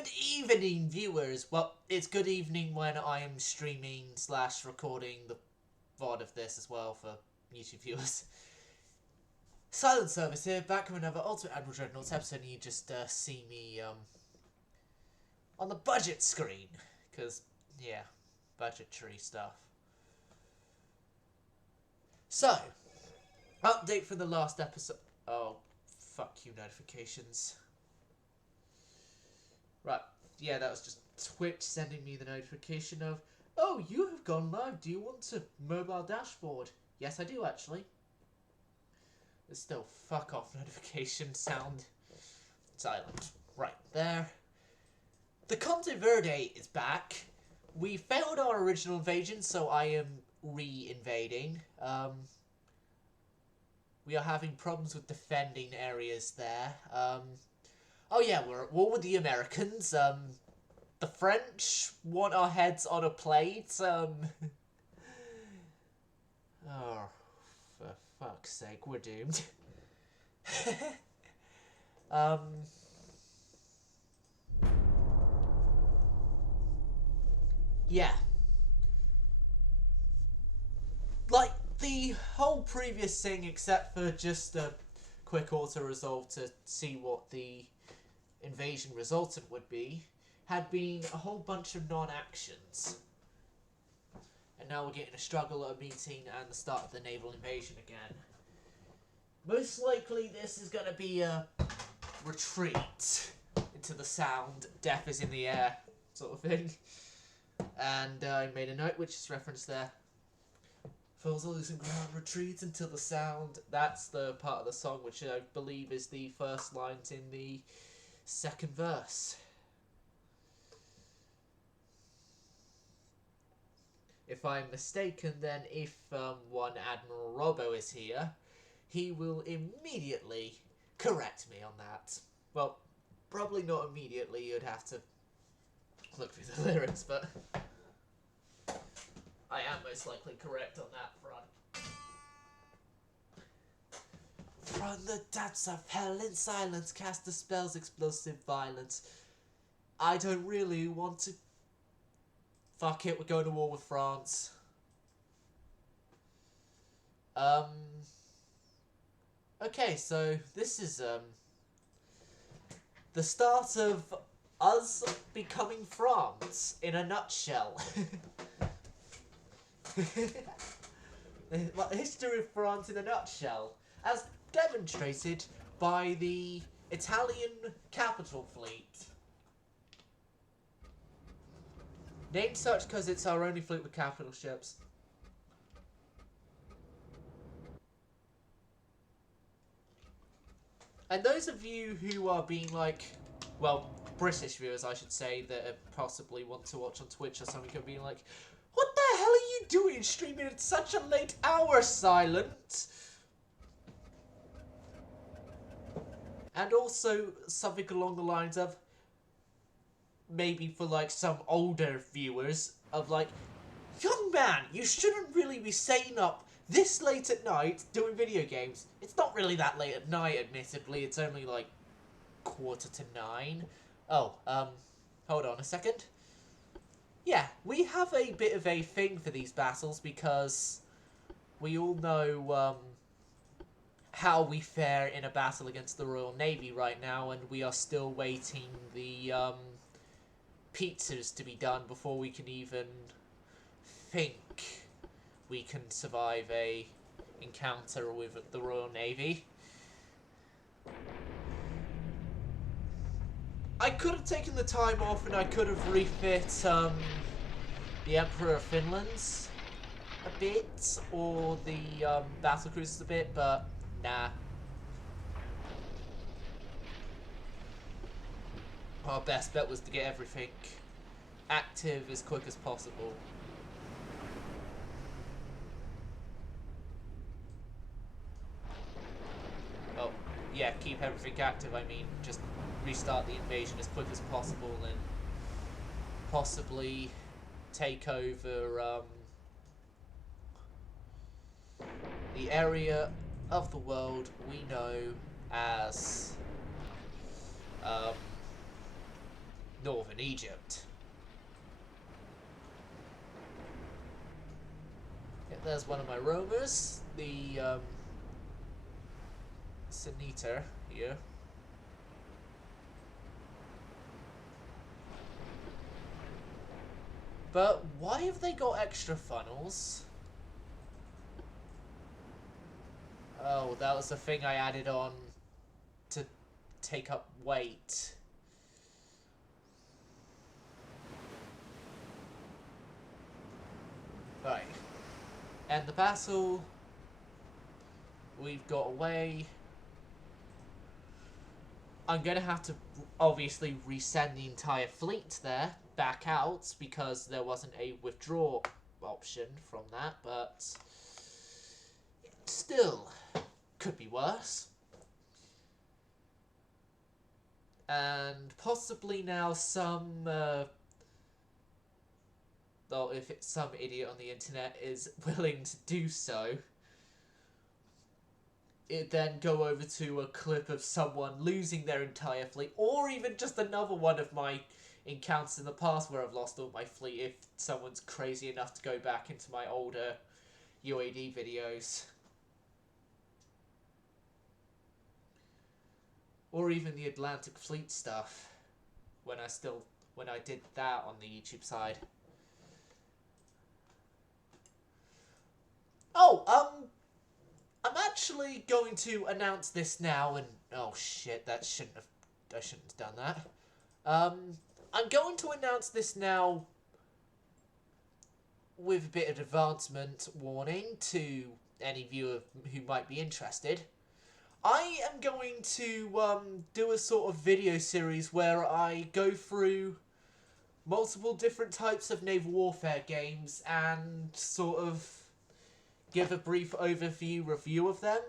Good evening, viewers. Well, it's good evening when I am streaming / recording the VOD of this as well for YouTube viewers. Silent Service here, back with another Ultimate Admiral Dreadnoughts episode, and you just see me on the budget screen, because, yeah, budgetary stuff. So, update from the last episode. Oh, fuck you, notifications. Right, yeah, that was just Twitch sending me the notification of, oh, you have gone live, do you want a mobile dashboard? Yes, I do, actually. There's still fuck off notification sound. Silent. Right, there. The Conte Verde is back. We failed our original invasion, so I am re-invading. We are having problems with defending areas there. Oh yeah, we're at war with the Americans. The French want our heads on a plate. Oh, for fuck's sake, we're doomed. Yeah. Like, the whole previous thing, except for just a quick auto-resolve to see what the invasion resultant would be, had been a whole bunch of non-actions. And now we're getting a struggle, a meeting, and the start of the naval invasion again. Most likely this is going to be a retreat into the sound, death is in the air, sort of thing. And I made a note which is referenced there. Foes are losing ground, retreat until the sound. That's the part of the song which I believe is the first lines in the second verse. If I'm mistaken, then if one Admiral Robbo is here, he will immediately correct me on that. Well, probably not immediately, you'd have to look through the lyrics, but I am most likely correct on that front. From the depths of hell in silence, cast the spells, explosive violence. I don't really want to... Fuck it, we're going to war with France. Okay, so this is, the start of us becoming France, in a nutshell. The history of France in a nutshell, as demonstrated by the Italian capital fleet. Named such because it's our only fleet with capital ships. And those of you who are being like, well, British viewers I should say, that possibly want to watch on Twitch or something, could be like, what the hell are you doing streaming at such a late hour, Silent? And also something along the lines of, maybe for like some older viewers, of like, young man, you shouldn't really be staying up this late at night doing video games. It's not really that late at night, admittedly, it's only like 8:45. Oh, hold on a second. Yeah, we have a bit of a thing for these battles because we all know how we fare in a battle against the Royal Navy right now, and we are still waiting the pizzas to be done before we can even think we can survive a encounter with the Royal Navy. I could have taken the time off and I could have refit the Emperor of Finland's a bit, or the battle cruisers a bit, but nah. Our best bet was to get everything active as quick as possible. Oh, yeah, keep everything active, I mean, just restart the invasion as quick as possible and possibly take over the area of the world we know as North. in Egypt. Yeah, there's one of my roamers, the Senator here. But why have they got extra funnels? Oh, that was the thing I added on to take up weight. Right. And the battle. We've got away. I'm going to have to obviously resend the entire fleet there back out because there wasn't a withdraw option from that, but still could be worse. And possibly now some well, if it's some idiot on the internet is willing to do so, it then go over to a clip of someone losing their entire fleet, or even just another one of my encounters in the past where I've lost all my fleet if someone's crazy enough to go back into my older UAD videos. Or even the Atlantic Fleet stuff, when I did that on the YouTube side. Oh, I'm actually going to announce this now, and oh shit, I shouldn't have done that. I'm going to announce this now with a bit of advancement warning to any viewer who might be interested. I am going to do a sort of video series where I go through multiple different types of naval warfare games and sort of give a brief overview review of them.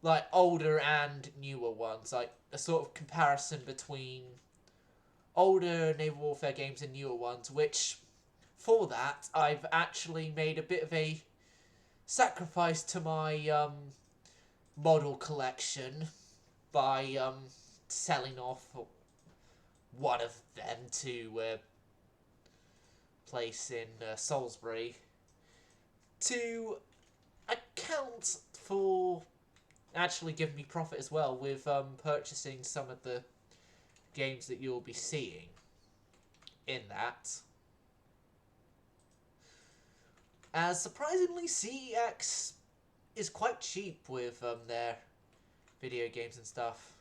Like older and newer ones, like a sort of comparison between older naval warfare games and newer ones, which for that I've actually made a bit of a sacrifice to my model collection by selling off one of them to a place in Salisbury to account for actually giving me profit as well with purchasing some of the games that you'll be seeing in that. As surprisingly, CEX is quite cheap with their video games and stuff.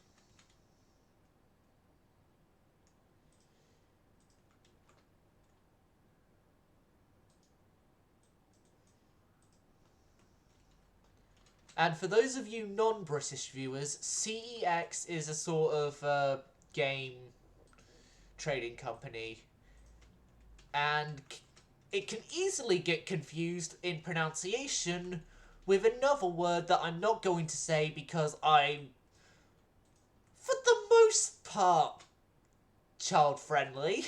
And for those of you non-British viewers, CEX is a sort of game trading company, and it can easily get confused in pronunciation with another word that I'm not going to say because I'm, for the most part, child-friendly.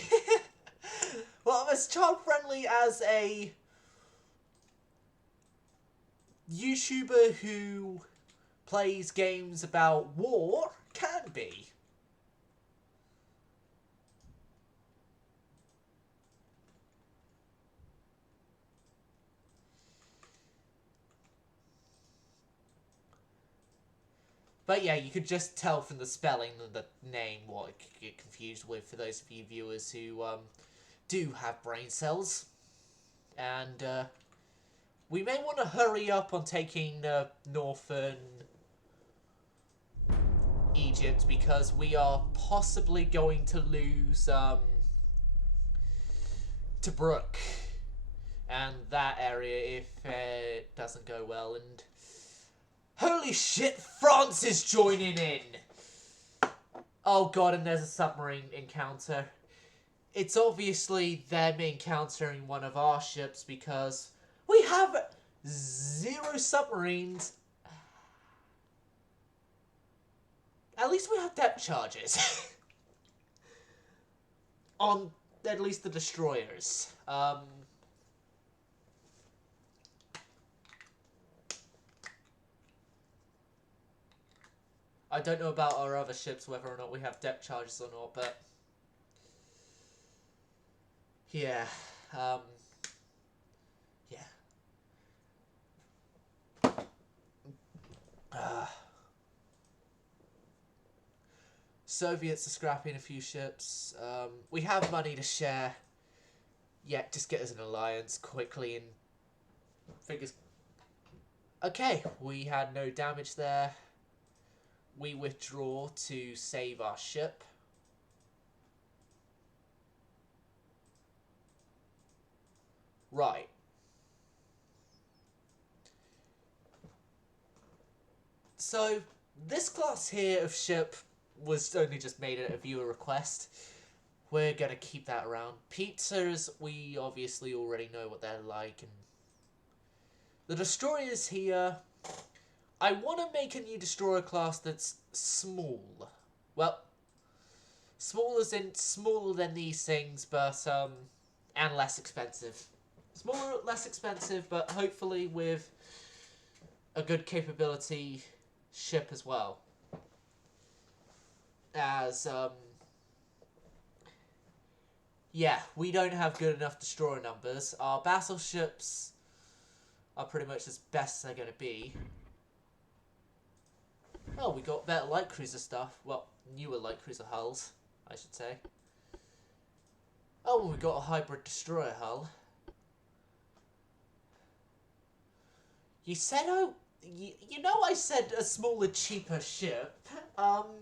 Well, I'm as child-friendly as a YouTuber who plays games about war can be. But yeah, you could just tell from the spelling and the name what it could get confused with for those of you viewers who do have brain cells. And we may want to hurry up on taking northern Egypt because we are possibly going to lose Tobruk and that area if it doesn't go well. And holy shit, France is joining in! Oh god, and there's a submarine encounter. It's obviously them encountering one of our ships because we have 0 submarines. At least we have depth charges. On at least the destroyers. I don't know about our other ships, whether or not we have depth charges or not, but Yeah. Um, yeah. Uh, Soviets are scrapping a few ships. We have money to share. Yeah, just get us an alliance quickly and figures. Okay, we had no damage there. We withdraw to save our ship. Right. So, this class here of ship was only just made at a viewer request. We're gonna keep that around. Pizzas, we obviously already know what they're like. And the destroyers here, I want to make a new destroyer class that's small. Well, smaller than these things, but and less expensive. Smaller, less expensive, but hopefully with a good capability ship as well. As yeah, we don't have good enough destroyer numbers. Our battleships are pretty much as best they're going to be. Oh, we got better light cruiser stuff. Well, newer light cruiser hulls, I should say. Oh, we got a hybrid destroyer hull. You said, oh, you know I said a smaller, cheaper ship. Hold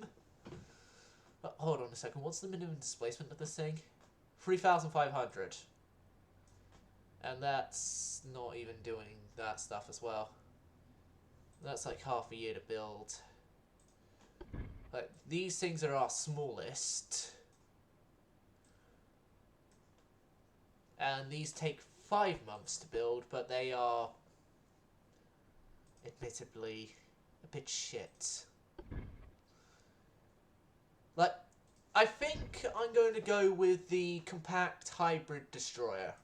on a second. What's the minimum displacement of this thing? 3,500. And that's not even doing that stuff as well. That's like half a year to build. Like, these things are our smallest. And these take 5 months to build, but they are admittedly a bit shit. Like, I think I'm going to go with the compact hybrid destroyer.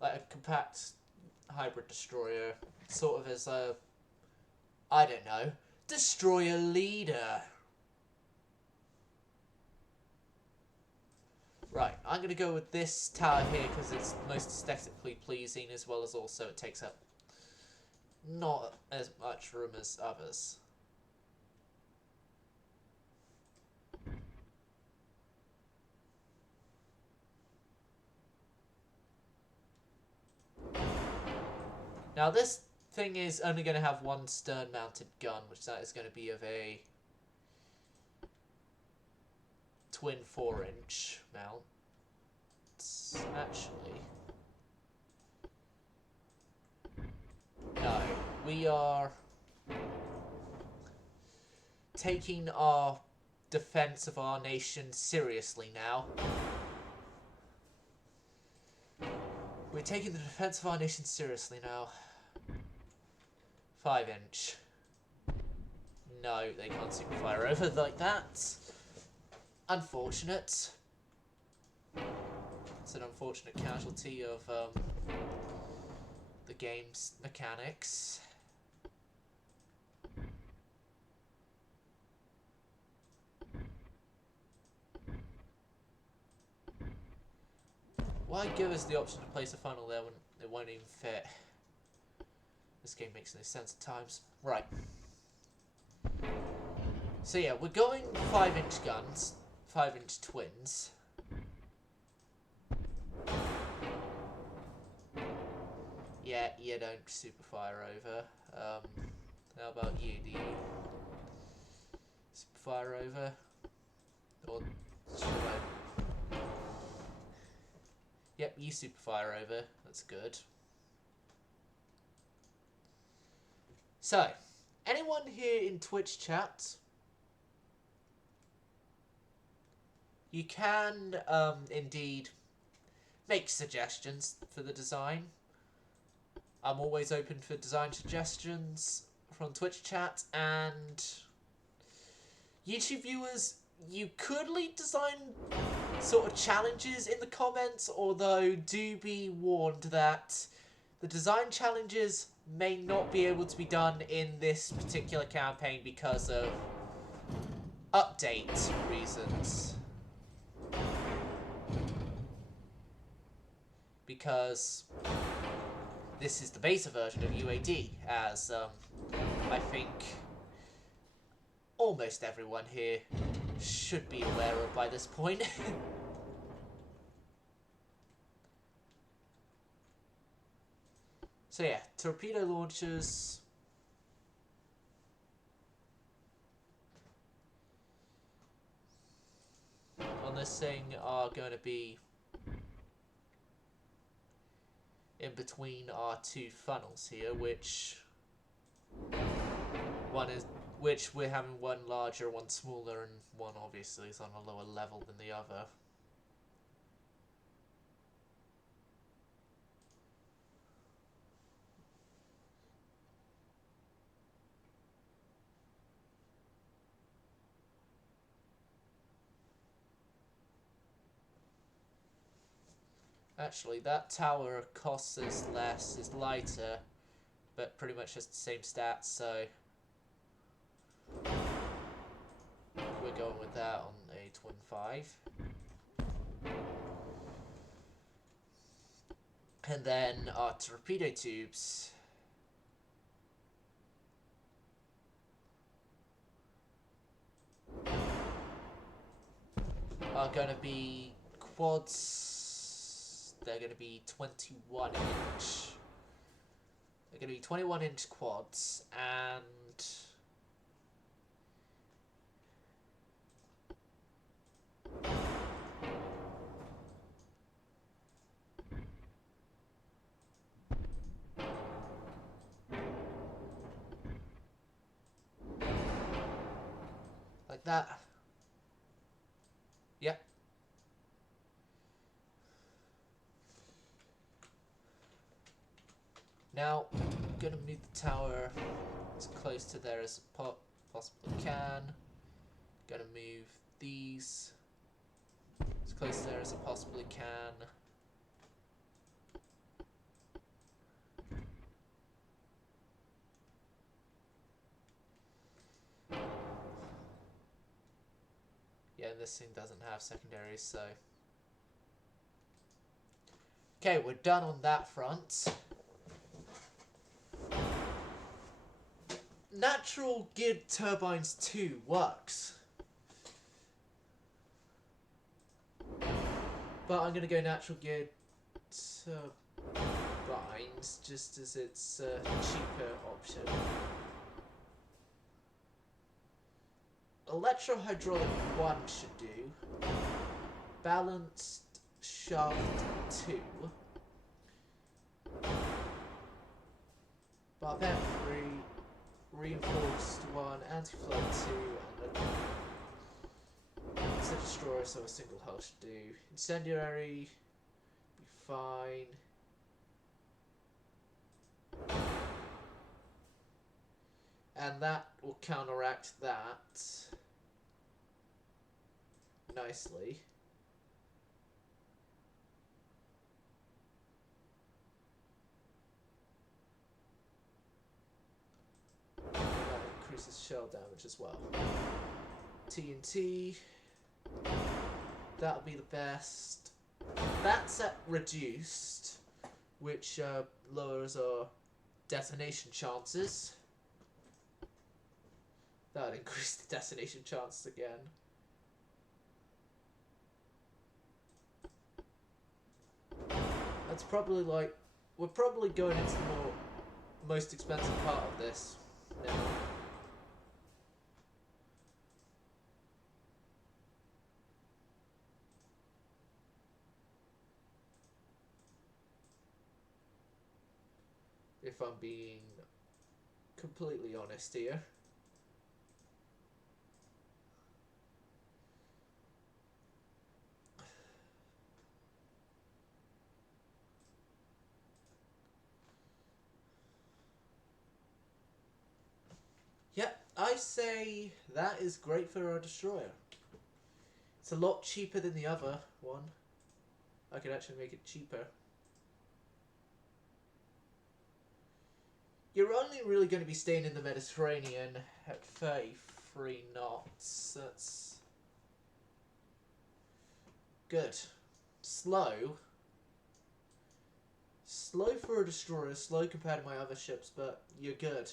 Like a compact hybrid destroyer, sort of as a, I don't know, destroyer leader. Right, I'm going to go with this tower here because it's most aesthetically pleasing, as well as also it takes up not as much room as others. Now this thing is only going to have one stern mounted gun, which that is going to be of a twin 4-inch mount. Actually, no, we are taking our defense of our nation seriously now. We're taking the defense of our nation seriously now. 5-inch. No, they can't super fire over like that. Unfortunate. It's an unfortunate casualty of the game's mechanics. Why give us the option to place a funnel there when it won't even fit? This game makes no sense at times. Right. So yeah, we're going 5-inch guns, 5-inch twins. Yeah, you don't super fire over. How about you? Do you super fire over? Or should I? Yep, you super fire over. That's good. So, anyone here in Twitch chat? You can indeed make suggestions for the design. I'm always open for design suggestions from Twitch chat, and YouTube viewers, you could leave design sort of challenges in the comments, although do be warned that the design challenges may not be able to be done in this particular campaign because of update reasons. because this is the beta version of UAD, as I think almost everyone here should be aware of by this point. So yeah, torpedo launchers. On this thing are going to be in between our two funnels here, which we're having one larger, one smaller, and one obviously is on a lower level than the other. Actually, that tower costs us less, is lighter, but pretty much has the same stats, so we're going with that on a Twin 5. And then our torpedo tubes are going to be quads. They're going to be 21 inch. They're going to be 21 inch quads, and like that. Yep. Now, I'm going to move the tower as close to there as possibly can. Going to move these as close to there as I possibly can. Yeah, this thing doesn't have secondaries, so... Okay, we're done on that front. Natural geared turbines 2 works. But I'm going to go natural geared turbines just as it's a cheaper option. Electro-hydraulic 1 should do. Balanced shaft 2. Barbette 3. Reinforced 1. Anti-flood 2. And it's a destroyer, so a single hull should do. Incendiary. Be fine. And that will counteract that nicely. And that increases shell damage as well. TNT. That'll be the best. That's at reduced, which lowers our detonation chances. That would increase the detonation chances again. That's probably like... We're probably going into the most expensive part of this now. If I'm being completely honest here. Yep, I say that is great for our destroyer. It's a lot cheaper than the other one. I could actually make it cheaper. You're only really going to be staying in the Mediterranean at 33 knots. That's good. Slow. slow for a destroyer, slow compared to my other ships, but you're good.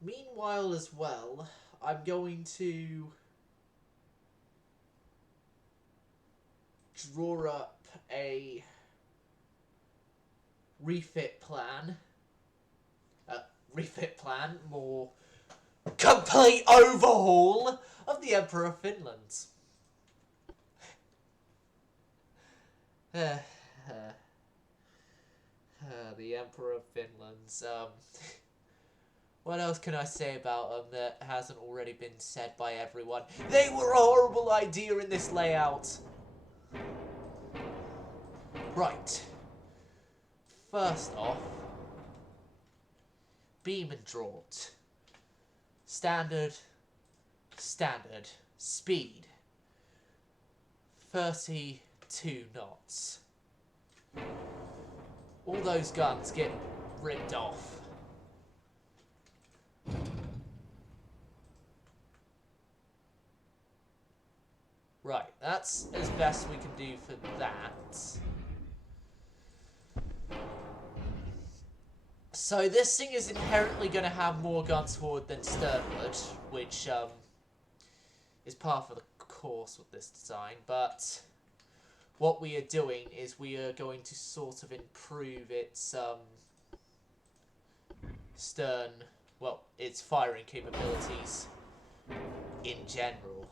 Meanwhile as well, I'm going to draw up a refit plan. More complete overhaul of the Emperor of Finland. The Emperor of Finland. What else can I say about them that hasn't already been said by everyone? They were a horrible idea in this layout. Right. First off, beam and draught. Standard. Speed. 32 knots. All those guns get ripped off. Right, that's as best we can do for that. So this thing is inherently going to have more guns forward than sternward, which is part of the course with this design, but what we are doing is we are going to sort of improve its its firing capabilities in general.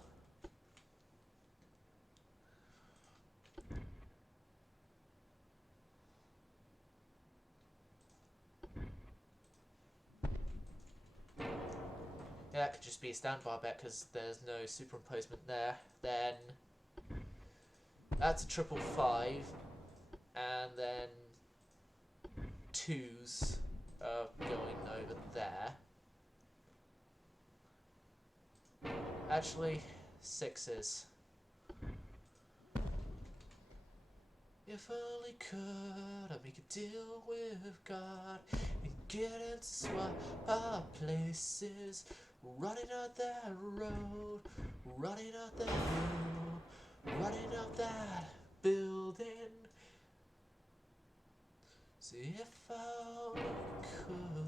Yeah, that could just be a standby bet because there's no superimposement there. Then that's a 555, and then 2s are going over there. Actually, 6s. If only could I make a deal with God and get him to swap our places. Running up that road, running up that hill, running up that building. See if I could.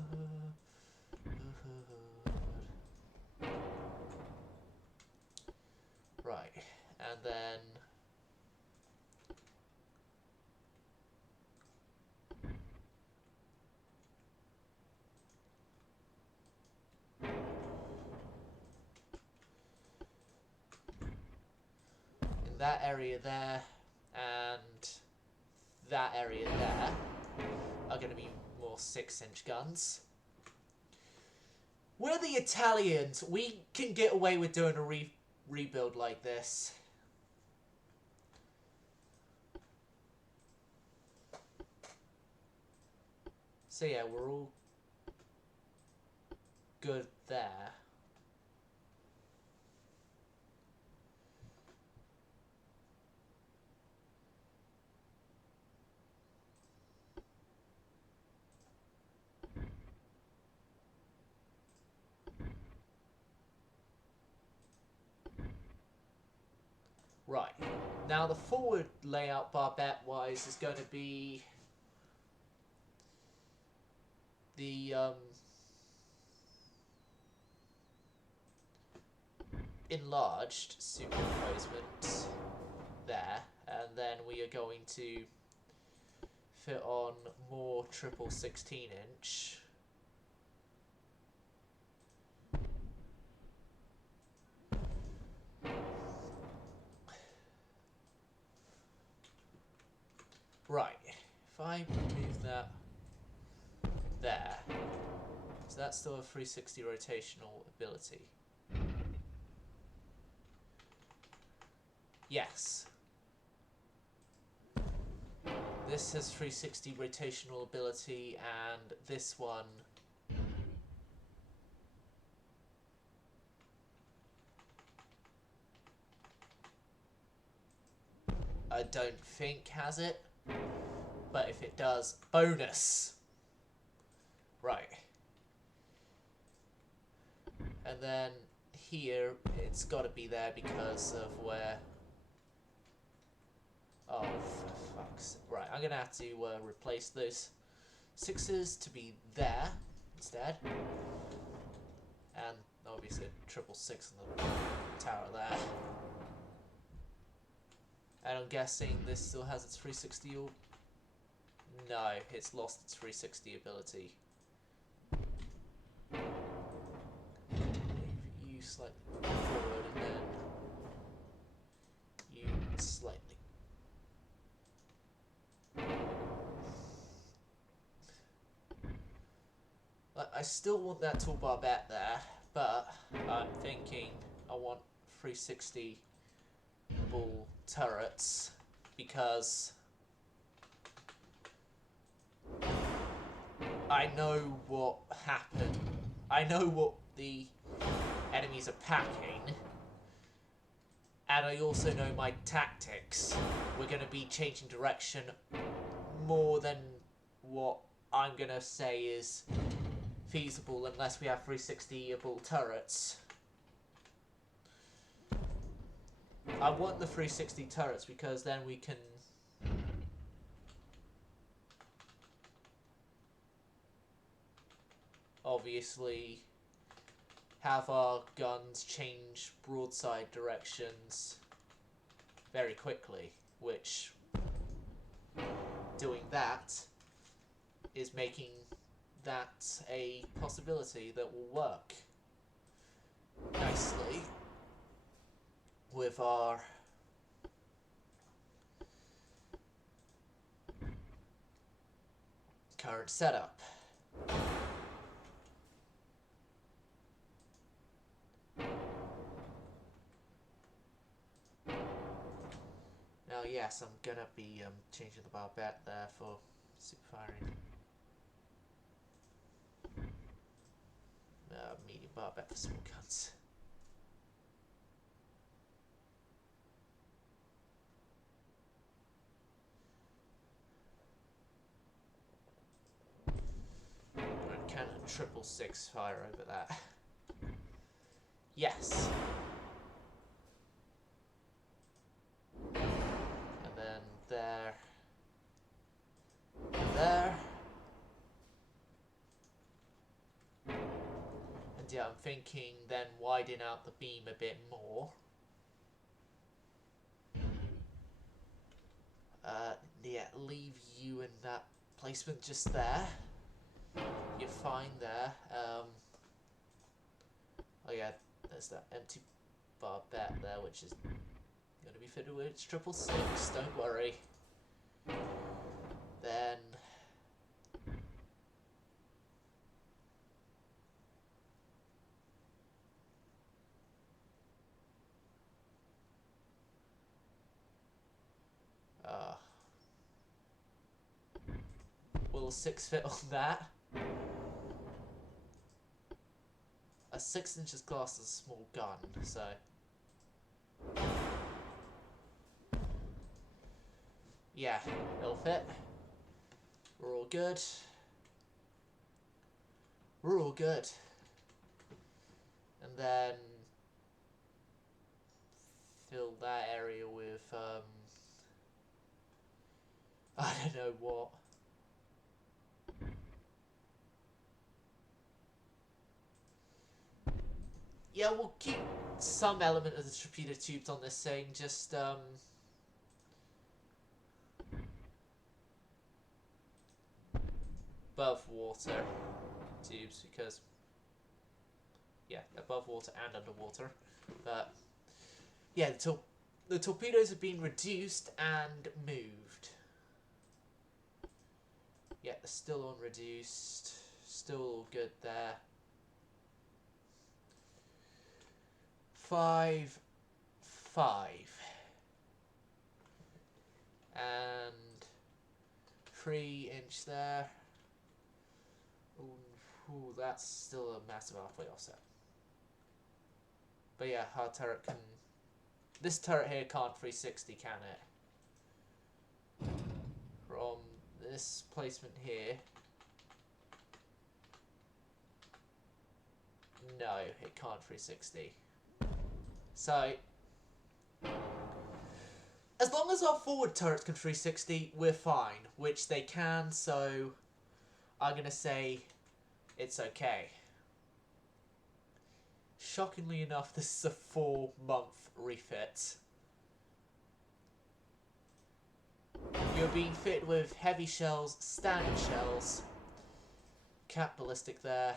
Right, and then that area there and that area there are going to be more 6-inch guns. We're the Italians. We can get away with doing a rebuild like this. So yeah, we're all good there. Right, now the forward layout barbette-wise is going to be the enlarged superimposement there, and then we are going to fit on more triple 16-inch. Right, if I move that there, so that's still a 360 rotational ability. Yes. This has 360 rotational ability, and this one I don't think has it, but if it does, bonus. Right. And then here, it's got to be there because of where Oh, for fuck's sake. Right, I'm gonna have to replace those 6s to be there instead. And obviously a 666 on the tower there. And I'm guessing this still has its 360 or... No, it's lost its 360 ability. Move you slightly forward and then you slightly. I still want that toolbar back there, but I'm thinking I want 360 ball turrets because I know what happened. I know what the enemies are packing, and I also know my tactics. We're going to be changing direction more than what I'm going to say is feasible unless we have 360-able turrets. I want the 360 turrets because then we can obviously have our guns change broadside directions very quickly, which doing that is making that a possibility that will work nicely with our current setup. Now, yes, I'm gonna be changing the barbette there for super firing. Medium barbette for small guns. Can a 666 fire over that? Yes. And then there. And there. And yeah, I'm thinking then widen out the beam a bit more. Yeah, leave you in that placement just there. You're fine there. Oh yeah, there's that empty barbette there, which is going to be fitted with its 666, don't worry. Then... will a 6 fit on that? A 6 inches class is a small gun, so... yeah, it'll fit. We're all good. We're all good. And then... fill that area with, I don't know what. Yeah, we'll keep some element of the torpedo tubes on this thing, just, above water tubes, because, yeah, above water and underwater. But, yeah, the torpedoes have been reduced and moved. Yeah, they're still on reduced, still all good there. 5, 5. And 3 inch there. Ooh, that's still a massive halfway offset. But yeah, our turret can... this turret here can't 360, can it? From this placement here... no, it can't 360. So... As long as our forward turrets can 360, we're fine. Which they can, so I'm going to say it's okay. Shockingly enough, this is a 4-month refit. You're being fitted with heavy shells, standard shells, cap ballistic there,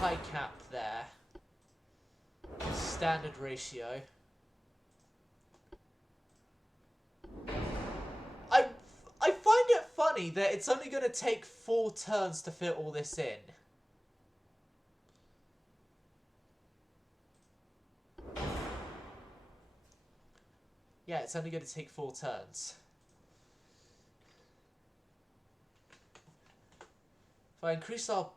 high cap there, standard ratio. I find it funny that it's only going to take 4 turns to fit all this in. Yeah, it's only going to take 4 turns. If I increase our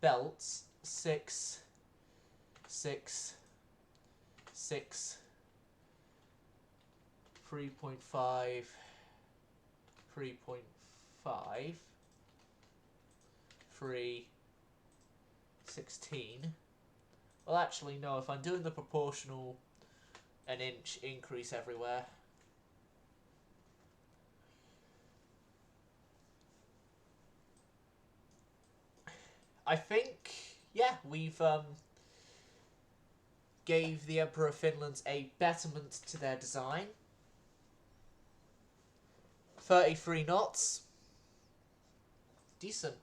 belts, 6, 6, 6, 3.5, 3.5, 3, 16. Well, actually, no, if I'm doing the proportional an inch increase everywhere. I think, yeah, we've gave the Emperor of Finland a betterment to their design. 33 knots. Decent.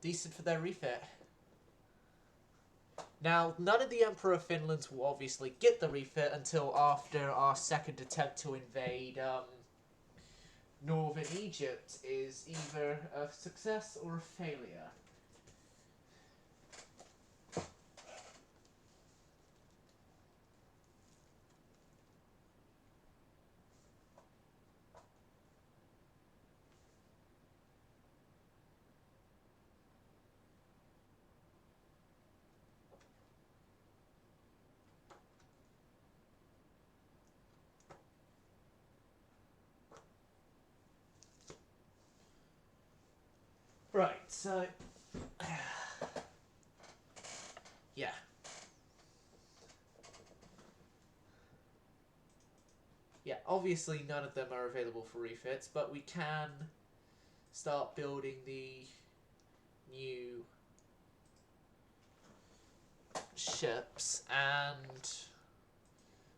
Decent for their refit. Now, none of the Emperor of Finland will obviously get the refit until after our second attempt to invade northern Egypt is either a success or a failure. Right, so yeah. Yeah, obviously none of them are available for refits, but we can start building the new ships, and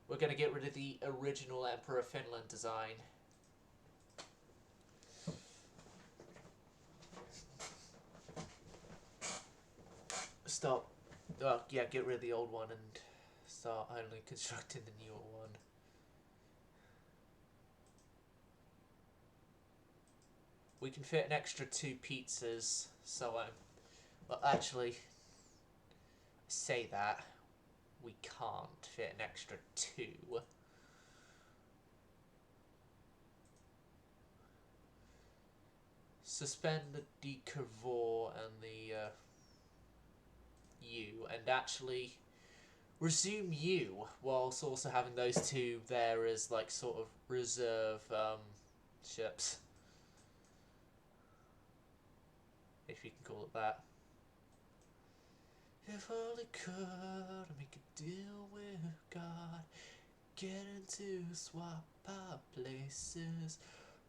we're going to get rid of the original Emperor of Finland design. Get rid of the old one and start only constructing the newer one. We can fit an extra 2 pizzas, so well, actually, say that we can't fit an extra 2. Suspend the decurvor and the U, and actually resume U, whilst also having those 2 there as like sort of reserve ships, if you can call it that. If only could make a deal with God, get into swap our places,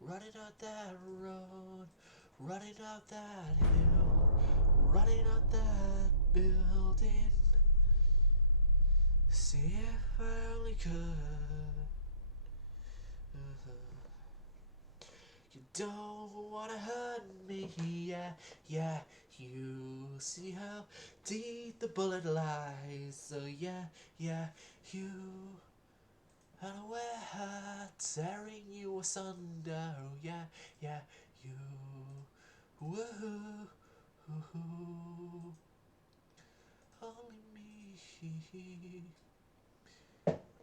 running out that road, running out that hill, running out that building. See if I only could. You don't wanna hurt me, yeah, yeah. You see how deep the bullet lies, so yeah, yeah. You unaware, tearing you asunder, yeah, yeah. You, woohoo, hoo-hoo. Only me.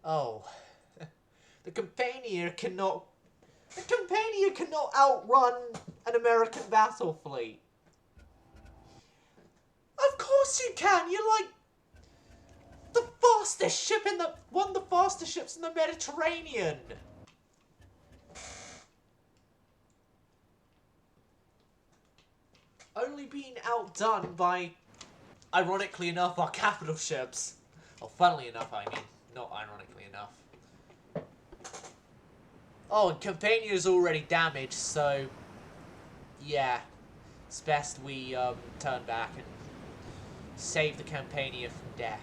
Oh, the Campania cannot outrun an American battle fleet. Of course you can. You're like the fastest ship one of the fastest ships in the Mediterranean. Only being outdone by, ironically enough, our capital ships. Well, funnily enough, I mean, not ironically enough. Oh, and Campania's already damaged, so yeah, it's best we turn back and save the Campania from death.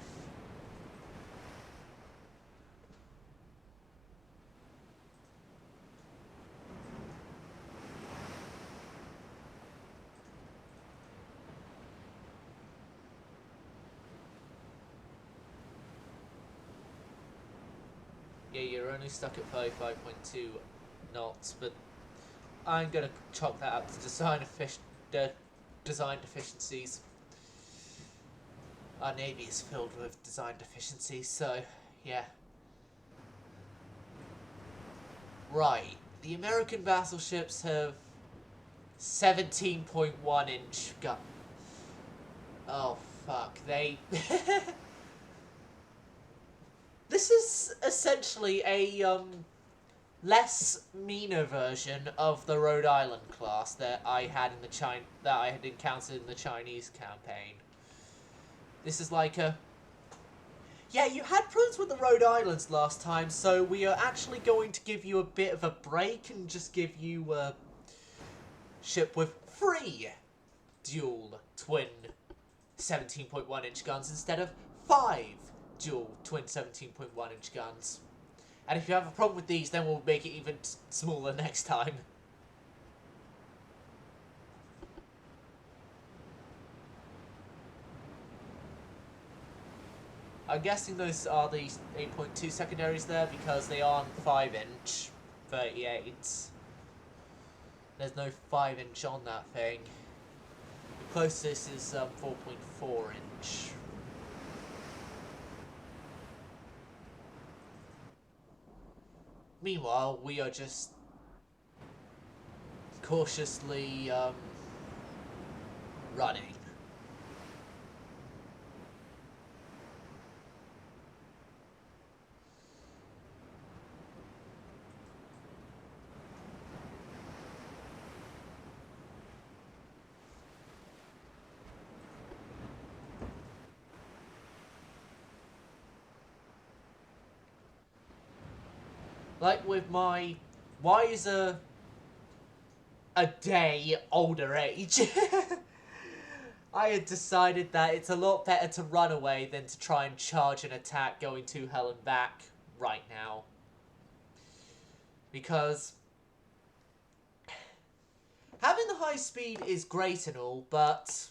Yeah, you're only stuck at 35.2 knots, but I'm gonna chalk that up to design deficiencies. Our navy is filled with design deficiencies, so yeah. Right, the American battleships have 17.1-inch gun. Oh fuck, they. This is essentially a less meaner version of the Rhode Island class that I had encountered in the Chinese campaign. This is like a... Yeah, you had problems with the Rhode Islands last time, so we are actually going to give you a bit of a break and just give you a ship with 3 dual twin 17.1-inch guns instead of 5 dual twin 17.1-inch guns. And if you have a problem with these, then we'll make it even smaller next time. I'm guessing those are the 8.2 secondaries there because they aren't 5-inch 38s. There's no 5-inch on that thing. The closest is 4.4-inch. Meanwhile, we are just cautiously running. Like with my wiser a day older age, I had decided that it's a lot better to run away than to try and charge an attack going to hell and back right now. Because having the high speed is great and all, but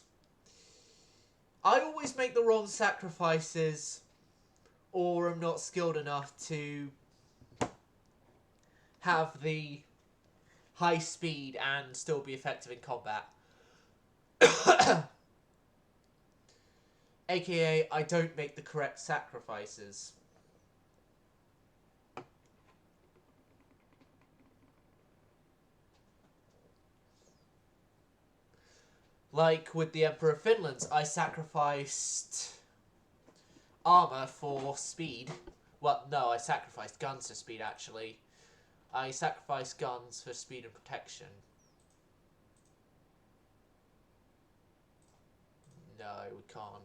I always make the wrong sacrifices or am not skilled enough to have the high speed and still be effective in combat. AKA, I don't make the correct sacrifices. Like with the Emperor of Finland's, I sacrificed armor for speed. Well, no, I sacrificed guns for speed, actually. I sacrificed guns for speed and protection. No, we can't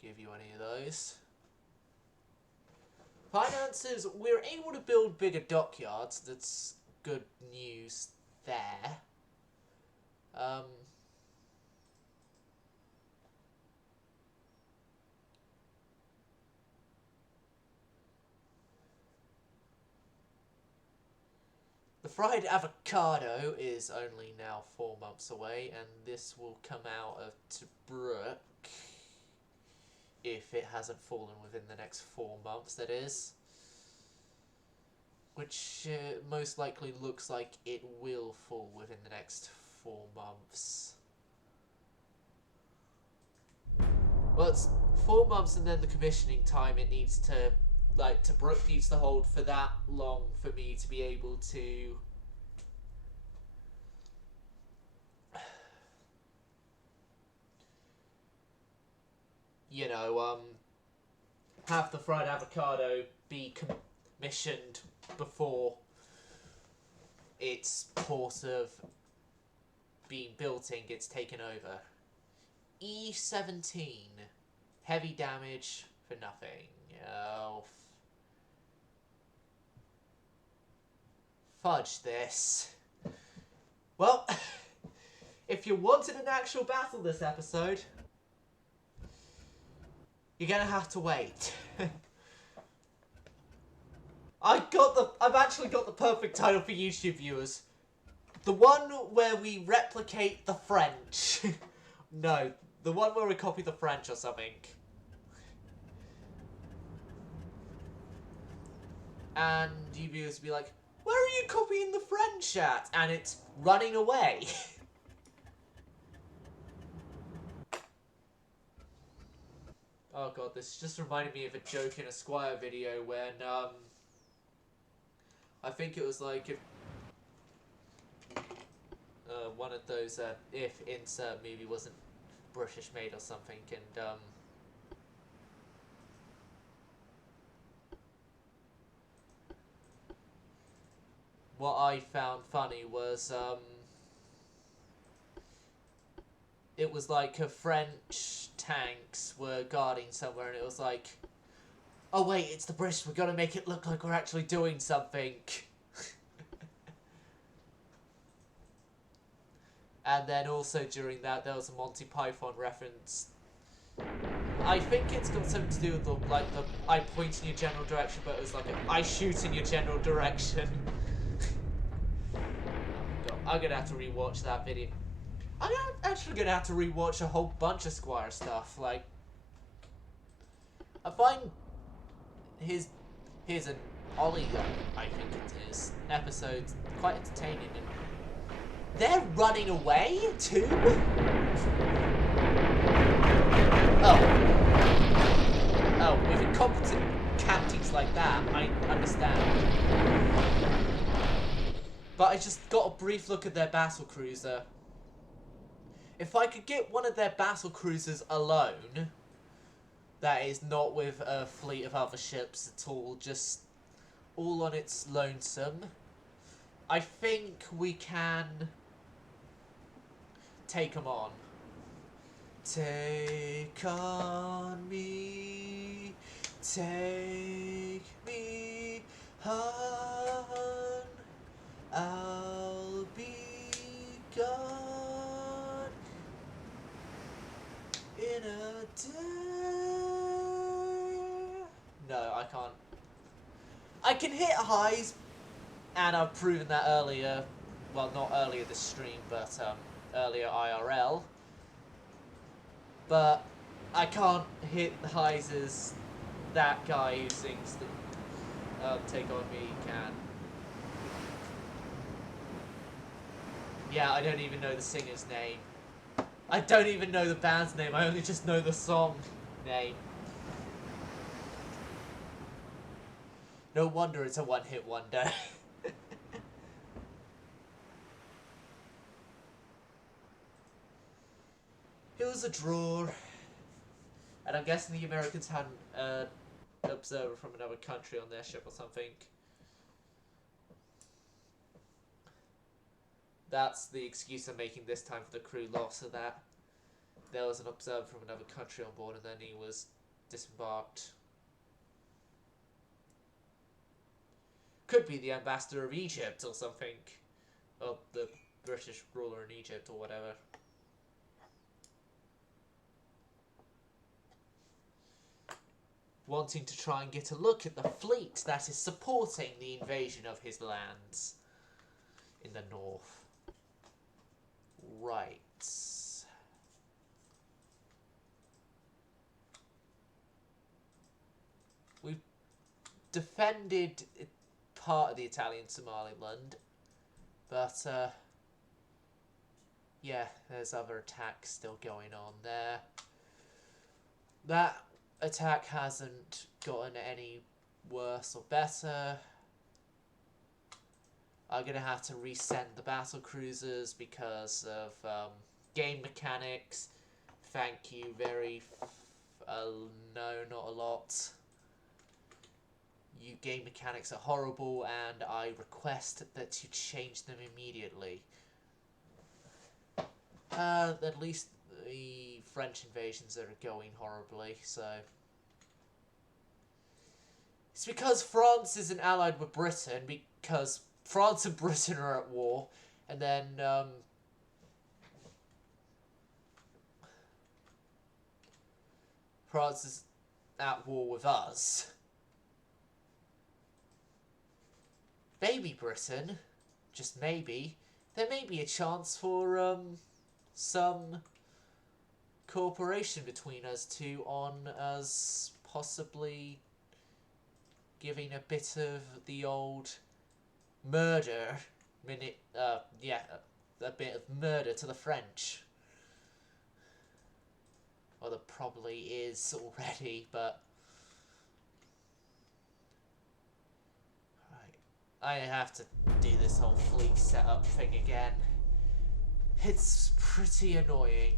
give you any of those. Finances, we're able to build bigger dockyards. That's good news there. The fried avocado is only now 4 months away, and this will come out of Tobruk if it hasn't fallen within the next 4 months, that is. Which most likely looks like it will fall within the next 4 months. Well, it's 4 months and then the commissioning time it needs to... Like, Tobruk needs to hold for that long for me to be able to... You know, have the fried avocado be commissioned before its port of being built in gets taken over. E17. Heavy damage for nothing. Oh, fudge this. Well, if you wanted an actual battle this episode, you're gonna have to wait. I've actually got the perfect title for YouTube viewers. The one where we replicate the French. No, the one where we copy the French or something. And you viewers be like, where are you copying the French at? And it's running away. Oh god, this just reminded me of a joke in a Squire video when, I think it was like if one of those if insert movie wasn't British made or something, and what I found funny was it was like a French tanks were guarding somewhere, and it was like, oh wait, it's the British, we've got to make it look like we're actually doing something. And then also during that, there was a Monty Python reference. I think it's got something to do with the I point in your general direction, but it was like I shoot in your general direction. I'm gonna have to rewatch that video. I'm actually gonna have to rewatch a whole bunch of Squire stuff. Like, I find his an Ollie, I think it is, episodes quite entertaining, and they're running away too. Oh, with incompetent captains like that, I understand. But I just got a brief look at their battle cruiser. If I could get one of their battle cruisers alone, that is not with a fleet of other ships at all, just all on its lonesome, I think we can take them on. Take on me, take me on, I'll be gone in a day. No, I can't. I can hit highs, and I've proven that earlier. Well, not earlier this stream, but earlier IRL. But I can't hit the highs as that guy who sings the Take On Me can. Yeah, I don't even know the singer's name. I don't even know the band's name, I only just know the song name. No wonder it's a one-hit wonder. It was a draw. And I'm guessing the Americans had an observer from another country on their ship or something. That's the excuse I'm making this time for the crew loss, so that there was an observer from another country on board and then he was disembarked. Could be the ambassador of Egypt or something. Or the British ruler in Egypt or whatever. Wanting to try and get a look at the fleet that is supporting the invasion of his lands in the north. Right. We've defended part of the Italian Somaliland, but yeah, there's other attacks still going on there. That attack hasn't gotten any worse or better. I'm gonna have to resend the battle cruisers because of game mechanics. Thank you very no, not a lot. You game mechanics are horrible and I request that you change them immediately. At least the French invasions that are going horribly, so... It's because France isn't allied with Britain, because France and Britain are at war, and then, France is at war with us. Maybe Britain, just maybe, there may be a chance for, some cooperation between us two on us possibly giving a bit of the old murder, a bit of murder to the French. Well, there probably is already, but... Right. I have to do this whole fleet setup thing again. It's pretty annoying.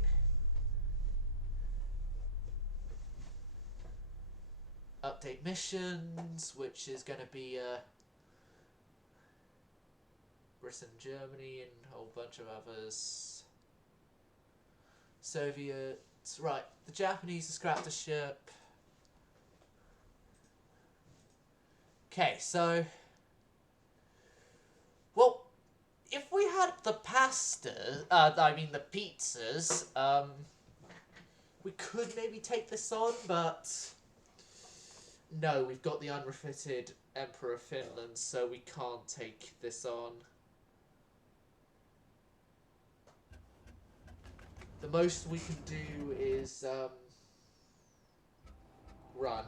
Update missions, which is going to be Britain, Germany, and a whole bunch of others. Soviets. Right, the Japanese have scrapped a ship. Okay, so... Well, if we had the pasta, the pizzas, we could maybe take this on, but... No, we've got the unrefitted Emperor of Finland, so we can't take this on. The most we can do is, run.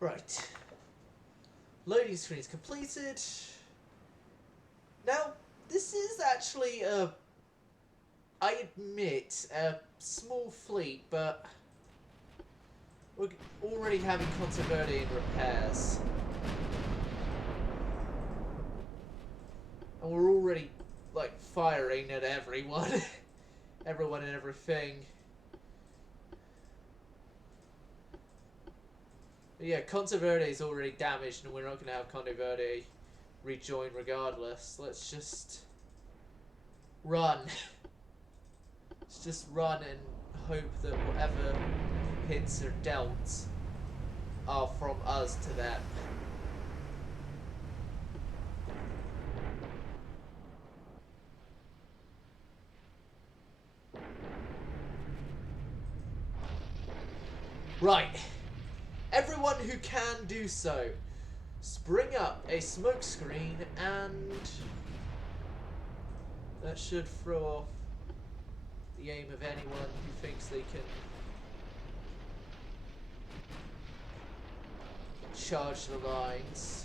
Right. Loading screen is completed. Now, this is actually I admit, a small fleet, but we're already having Controversy in repairs. And we're already, like, firing at everyone. Everyone and everything. But yeah, Controversy is already damaged, and we're not going to have Controversy rejoin regardless. Let's just run. Let's just run and hope that whatever hits are dealt are from us to them. Right. Everyone who can do so, spring up a smoke screen, and that should throw off the aim of anyone who thinks they can charge the lines.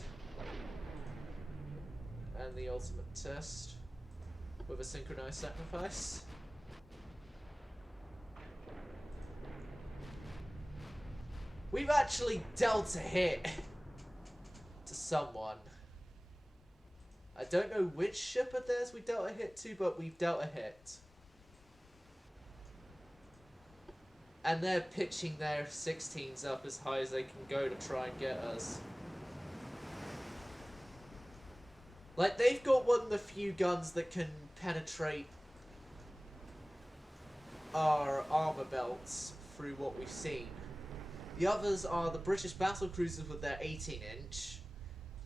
And the ultimate test with a synchronized sacrifice. We've actually dealt a hit to someone. I don't know which ship of theirs we dealt a hit to, but we've dealt a hit. And they're pitching their 16s up as high as they can go to try and get us. Like, they've got one of the few guns that can penetrate our armor belts through what we've seen. The others are the British battlecruisers with their 18-inch.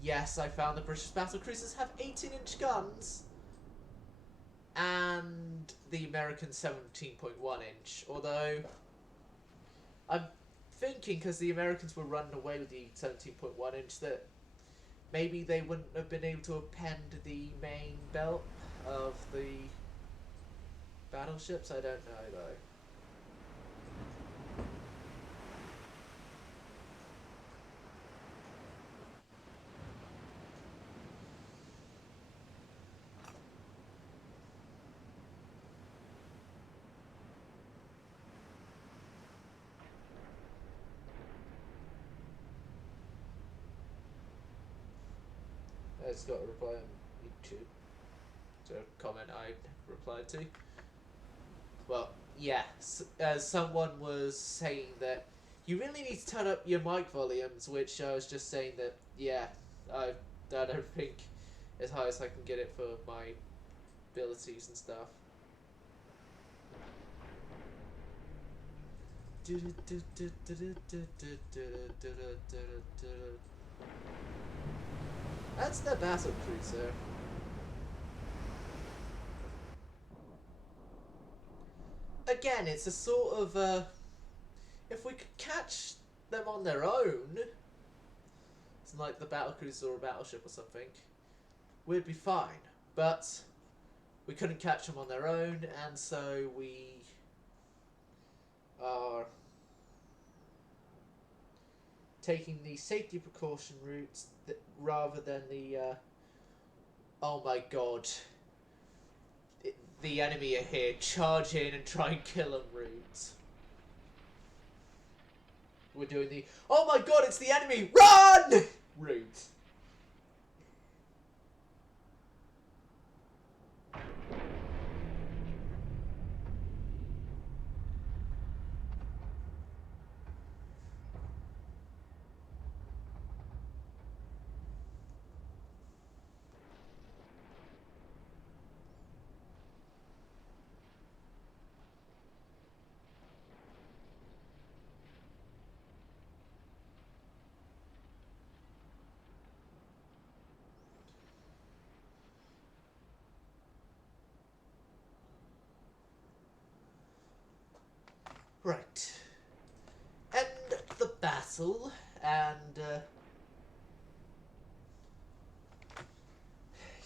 Yes, I found the British battlecruisers have 18-inch guns. And the American 17.1-inch. Although, I'm thinking, because the Americans were running away with the 17.1-inch, that maybe they wouldn't have been able to append the main belt of the battleships? I don't know though. I just got a reply on YouTube to a comment I replied to. Well, yeah, someone was saying that you really need to turn up your mic volumes, which I was just saying that, yeah, I've done everything as high as I can get it for my abilities and stuff. That's the battle cruiser. Again, it's a sort of, if we could catch them on their own, it's like the battle cruiser or a battleship or something, we'd be fine. But we couldn't catch them on their own, and so we are taking the safety precaution routes rather than the, oh my god, the enemy are here, charge in and try and kill them route. We're doing the, oh my god, it's the enemy, run! Route. Right. End the battle, and,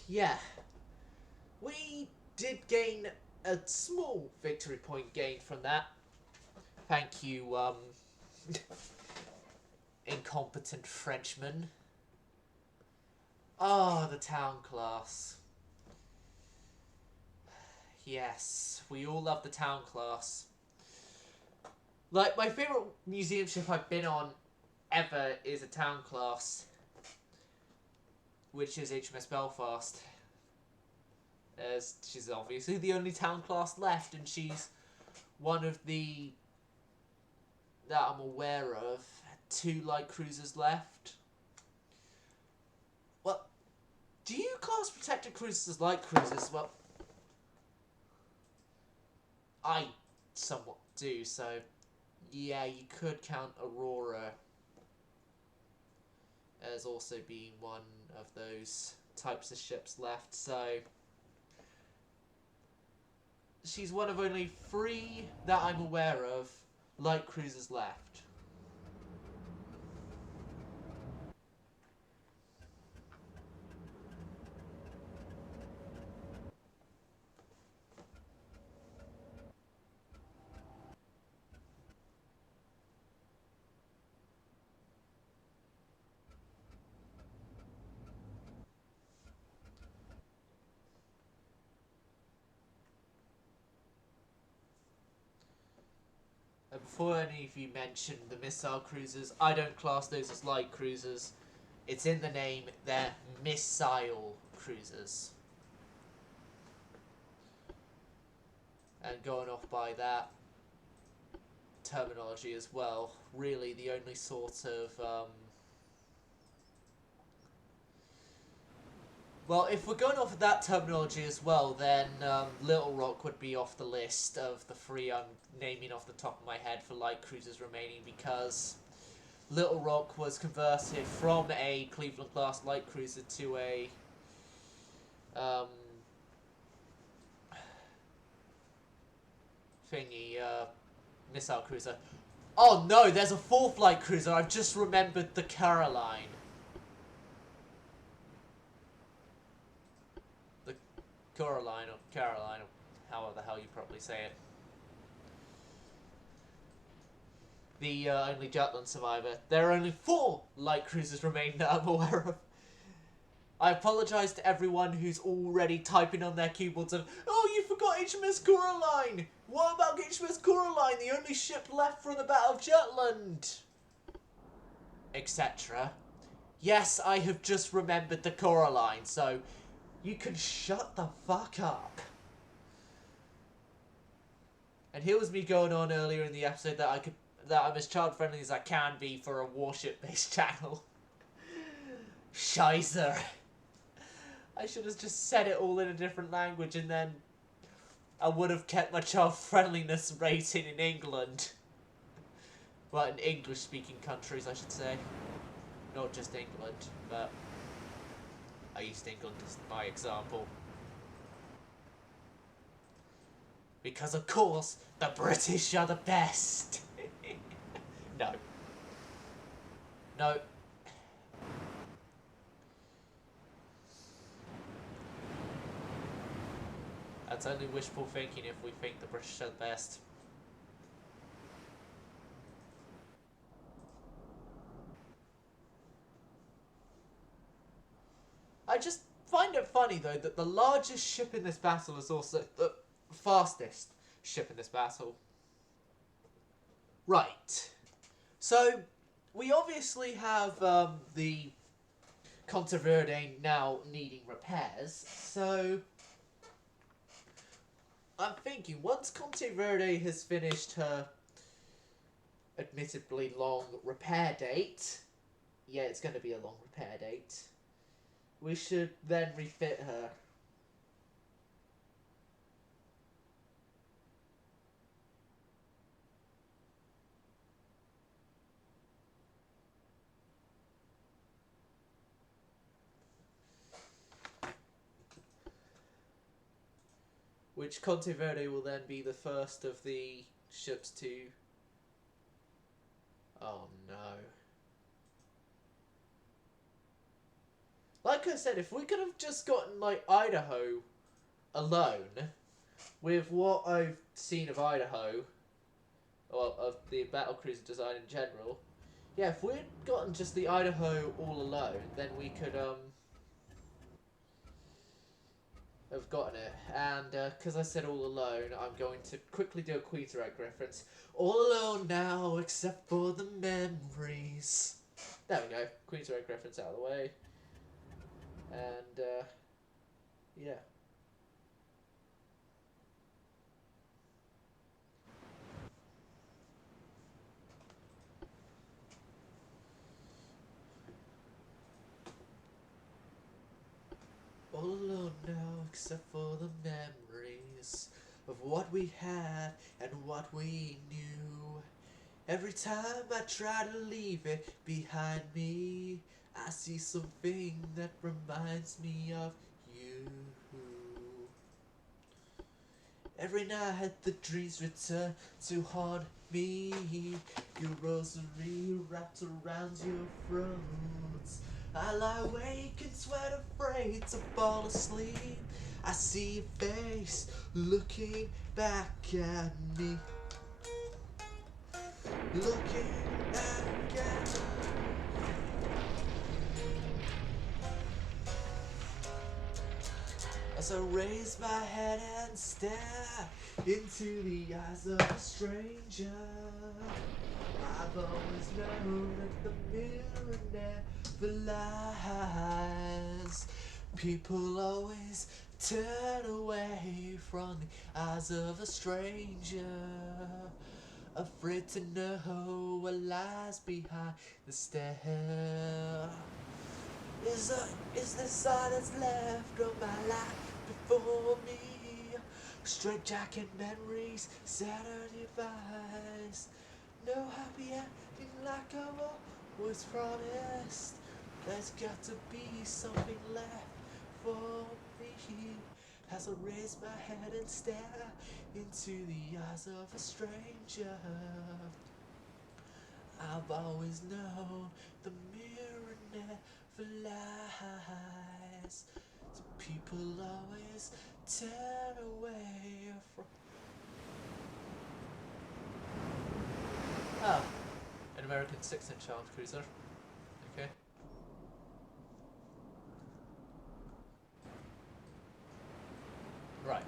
yeah. We did gain a small victory point gained from that. Thank you, incompetent Frenchman. Ah, the town class. Yes, we all love the town class. Like, my favourite museum ship I've been on ever is a town class, which is HMS Belfast. As she's obviously the only town class left, and she's one of the, that I'm aware of, 2 light cruisers left. Well, do you class protected cruisers as light cruisers? Well, I somewhat do, so yeah, you could count Aurora as also being one of those types of ships left, so she's one of only 3 that I'm aware of light cruisers left. And before any of you mentioned the missile cruisers, I don't class those as light cruisers. It's in the name, they're missile cruisers. And going off by that terminology as well, really the only sort of, well, if we're going off of that terminology as well, then Little Rock would be off the list of the 3 I'm naming off the top of my head for light cruisers remaining, because Little Rock was converted from a Cleveland-class light cruiser to a missile cruiser. Oh no, there's a 4th light cruiser. I've just remembered the Caroline. The Caroline, however the hell you probably say it. The only Jutland survivor. There are only 4 light cruisers remain that I'm aware of. I apologise to everyone who's already typing on their keyboards of, oh, you forgot HMS Coraline! What about HMS Coraline, the only ship left from the Battle of Jutland? Etc. Yes, I have just remembered the Coraline, so you can shut the fuck up. And here was me going on earlier in the episode that I'm as child friendly as I can be for a warship based channel. Scheiße. I should have just said it all in a different language and then I would have kept my child friendliness rating in England. Well, in English speaking countries, I should say. Not just England, but I used England as my example. Because of course, the British are the best. No. No. That's only wishful thinking if we think the British are the best. I just find it funny though that the largest ship in this battle is also the fastest ship in this battle. Right. So, we obviously have the Contaverde now needing repairs, so I'm thinking once Contaverde has finished her admittedly long repair date, yeah, it's going to be a long repair date, we should then refit her. Which Contaverde will then be the first of the ships to... Oh no. Like I said, if we could have just gotten, like, Idaho alone, with what I've seen of Idaho, or of the battlecruiser design in general, yeah, if we'd gotten just the Idaho all alone, then we could, have gotten it. And, because I said all alone, I'm going to quickly do a Queen's Egg reference. All alone now, except for the memories. There we go. Queen's Egg reference out of the way. And, yeah. All alone now, except for the memories of what we had and what we knew. Every time I try to leave it behind me, I see something that reminds me of you. Every night the dreams return to haunt me. Your rosary wrapped around your throat. I lie awake and sweat afraid to fall asleep. I see your face looking back at me. Looking back at me. As I raise my head and stare into the eyes of a stranger, I've always known that the mirror never lies. People always turn away from the eyes of a stranger, afraid to know what lies behind the stare. Is the silence left of my life before me? Straight jacket memories, Saturday vibes. No happy ending like I was promised. There's got to be something left for me. As I raise my head and stare into the eyes of a stranger, I've always known the mirror never lies. People always turn away from... Ah, an American 6-inch armed cruiser. Okay. Right.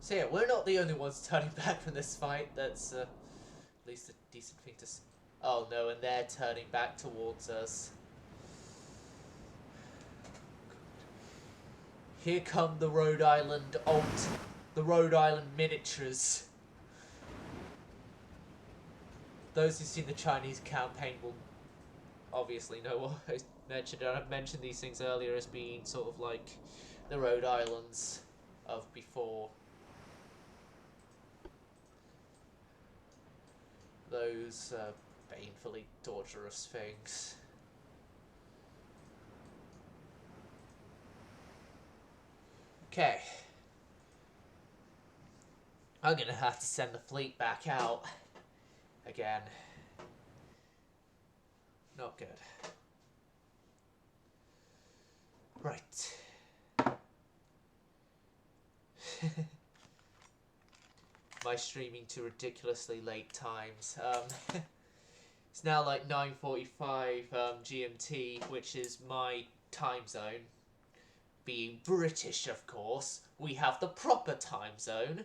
So yeah, we're not the only ones turning back from this fight. That's at least a decent thing to... Oh no, and they're turning back towards us. Here come the Rhode Island the Rhode Island miniatures. Those who've seen the Chinese campaign will obviously know what I mentioned. I've mentioned these things earlier as being sort of like the Rhode Islands of before. Those painfully torturous things. Okay. I'm gonna have to send the fleet back out again. Not good. Right. My streaming to ridiculously late times. It's now like 9:45 GMT, which is my time zone. Being British, of course, we have the proper time zone.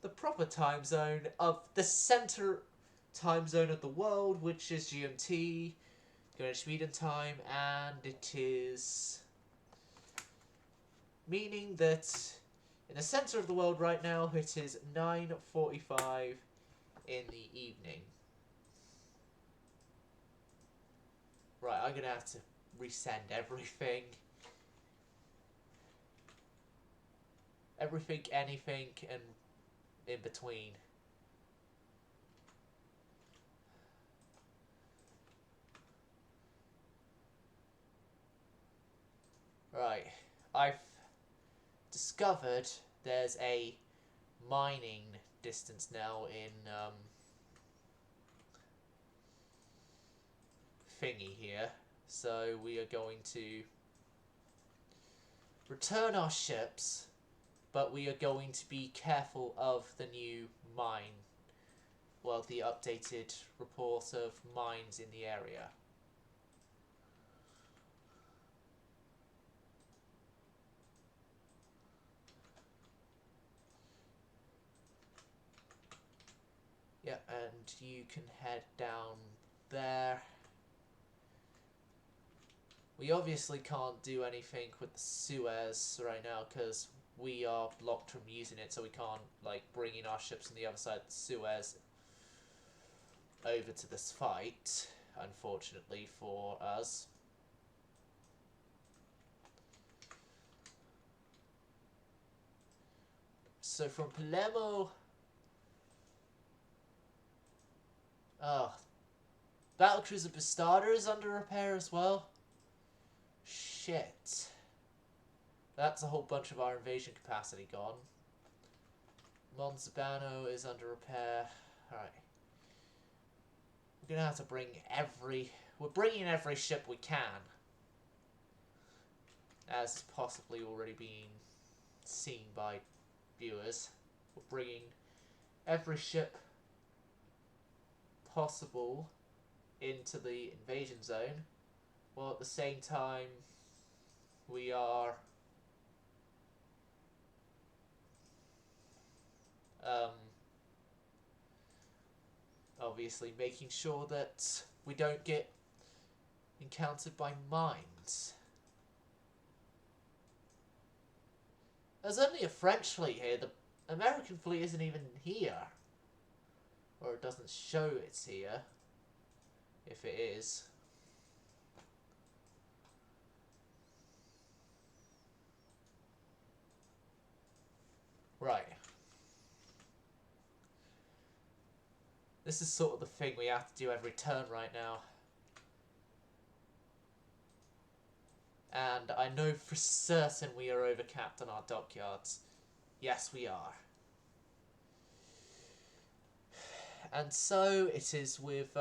The proper time zone of the center time zone of the world, which is GMT, Greenwich Mean Time, and it is meaning that in the center of the world right now, it is 9:45 in the evening. Right, I'm gonna have to resend everything. Everything, anything, and in between. Right, I've discovered there's a mining distance now in thingy here, so we are going to return our ships, but we are going to be careful of the new mine, well, the updated report of mines in the area. Yeah, and you can head down there. We obviously can't do anything with the Suez right now because we are blocked from using it, so we can't like bring in our ships on the other side of the Suez over to this fight, unfortunately for us. So from Palermo... Oh, Battlecruiser Bastardo is under repair as well. Shit. That's a whole bunch of our invasion capacity gone. Monzabano is under repair. Alright. We're gonna have to bring we're bringing every ship we can. As is possibly already being seen by viewers. We're bringing every ship possible into the invasion zone, while at the same time we are obviously making sure that we don't get encountered by mines. There's only a French fleet here. The American fleet isn't even here. Or it doesn't show it's here. If it is. Right. This is sort of the thing we have to do every turn right now. And I know for certain we are overcapped on our dockyards. Yes, we are. And so it is with,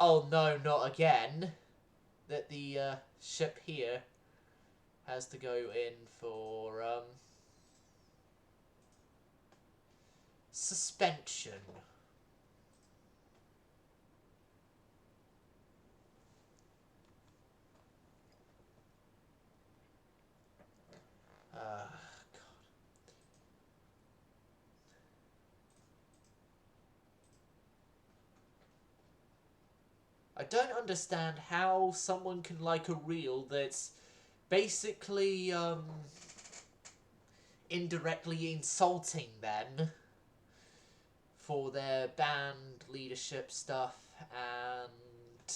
oh no, not again, that the ship here has to go in for suspension. God. I don't understand how someone can like a reel that's basically indirectly insulting them for their band leadership stuff and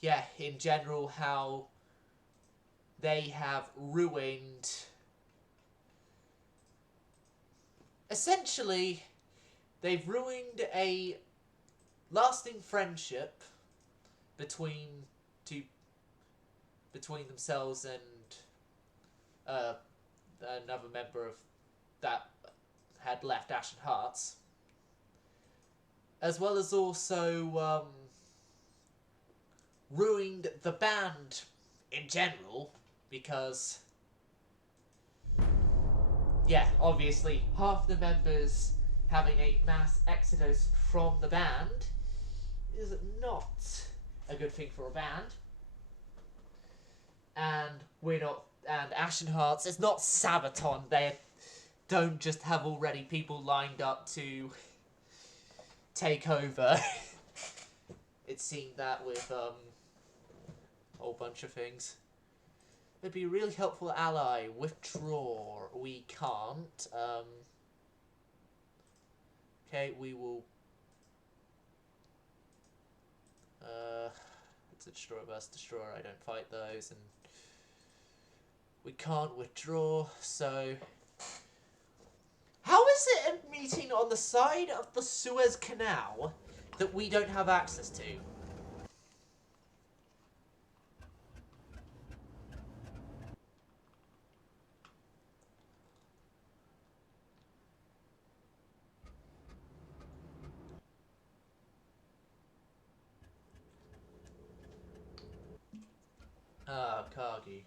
yeah, in general how they have ruined essentially they've ruined a lasting friendship between themselves and another member of that had left Ashen Hearts, as well as also ruined the band in general, because yeah, obviously half the members having a mass exodus from the band is not a good thing for a band. And we're not, and Ashen Hearts is not Sabaton. They don't just have already people lined up to take over. It seemed that with a whole bunch of things. It'd be a really helpful ally. Withdraw. We can't. Okay, we will. It's a destroyer versus destroyer. I don't fight those, and we can't withdraw. So, how is it a meeting on the side of the Suez Canal that we don't have access to? Ah, Kagi.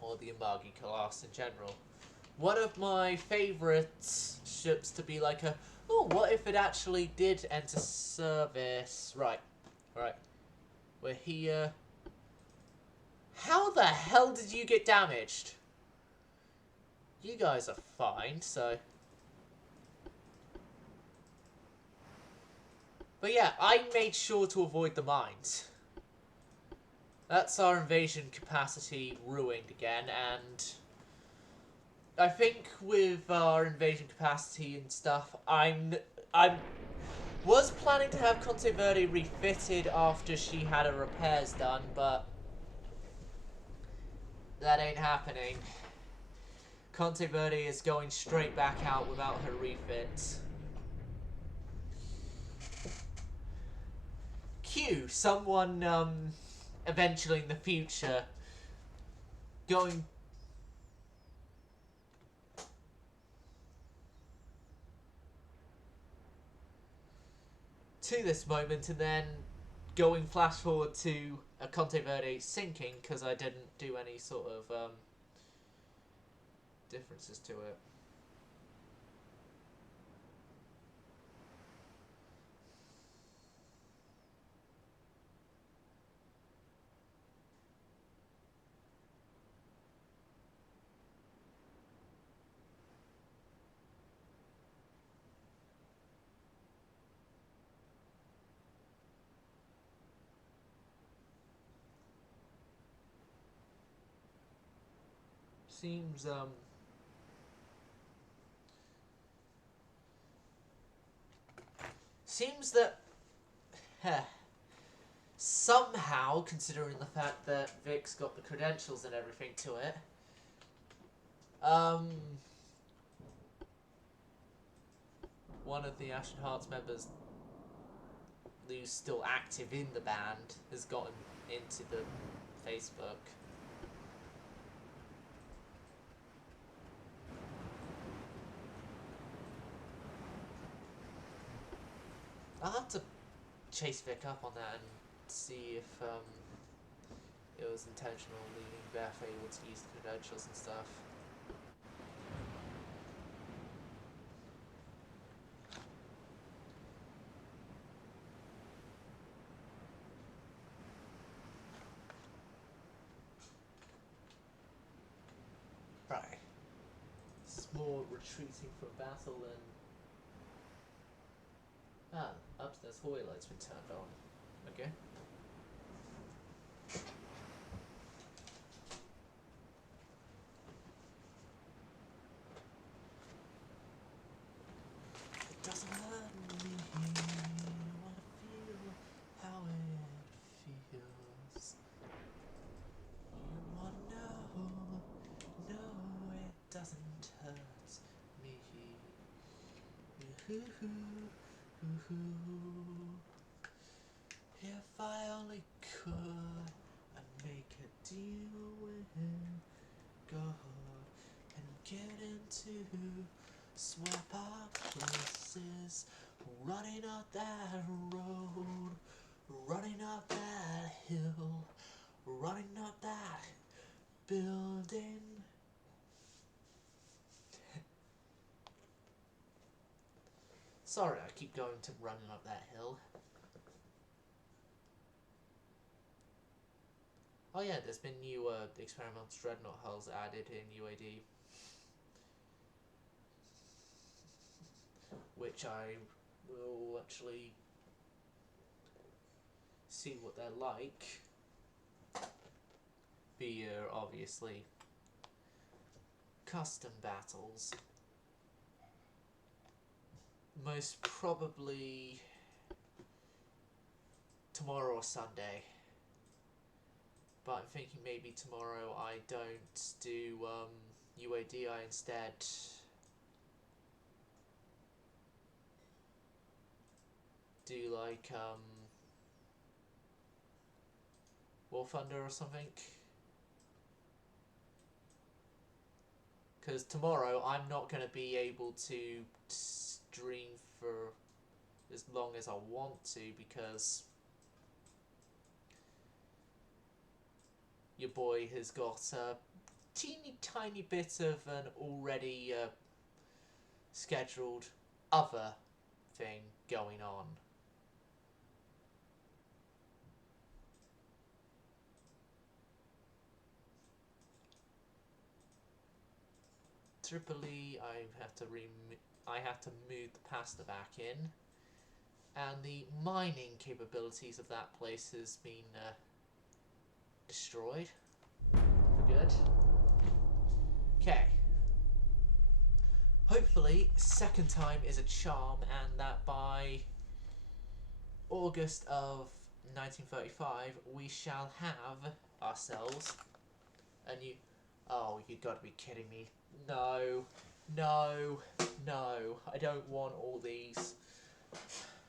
Or the Amagi class in general. One of my favourite ships to be like a, oh, what if it actually did enter service? Right. We're here. How the hell did you get damaged? You guys are fine, so... But yeah, I made sure to avoid the mines. That's our invasion capacity ruined again, and... I think with our invasion capacity and stuff, I'm was planning to have Conte Verde refitted after she had her repairs done, but that ain't happening. Conte Verde is going straight back out without her refit. Q, someone eventually in the future going to this moment and then going flash forward to a Conte Verde sinking because I didn't do any sort of differences to it. Seems that somehow, considering the fact that Vic's got the credentials and everything to it, one of the Ashen Hearts members who's still active in the band has gotten into the Facebook. I'll have to chase Vic up on that and see if it was intentional, leaving Beth able to use the credentials and stuff. Right. It's more retreating from battle and... Ah, upstairs hallway light's been turned on. Okay. It doesn't hurt me, wanna feel how it feels. You wanna know, no it doesn't hurt me. If I only could, I'd make a deal with God and get into swap our places, running up that road, running up that hill, running up that building. Sorry, I keep going to running up that hill. Oh yeah, there's been new experimental dreadnought hulls added in UAD, which I will actually see what they're like. Be obviously custom battles. Most probably tomorrow or Sunday. But I'm thinking maybe tomorrow I don't do UAD, I instead do like War Thunder or something. Because tomorrow I'm not going to be able to stream for as long as I want to, because your boy has got a teeny tiny bit of an already scheduled other thing going on. Tripoli, I have to move the pasta back in, and the mining capabilities of that place has been destroyed for good. Okay. Hopefully, second time is a charm, and that by August of 1935 we shall have ourselves a new... Oh, you've got to be kidding me. No, no, no. I don't want all these.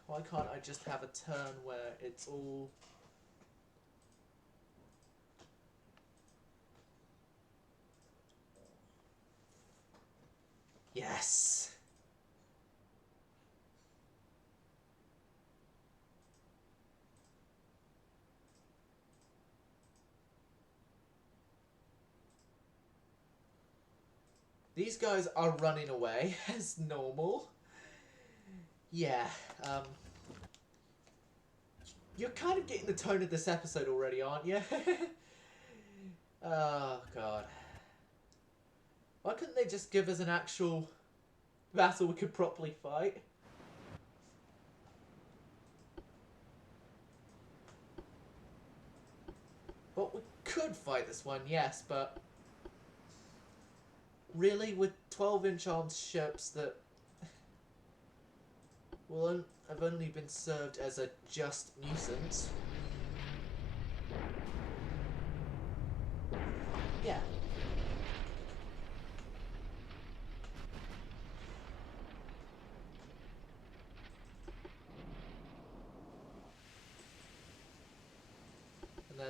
Why can't I just have a turn where it's all... Yes! These guys are running away as normal. Yeah, you're kind of getting the tone of this episode already, aren't you? Oh, God. Why couldn't they just give us an actual battle we could properly fight? But we could fight this one, yes, but... Really, with 12-inch armed ships that will have only been served as a just nuisance?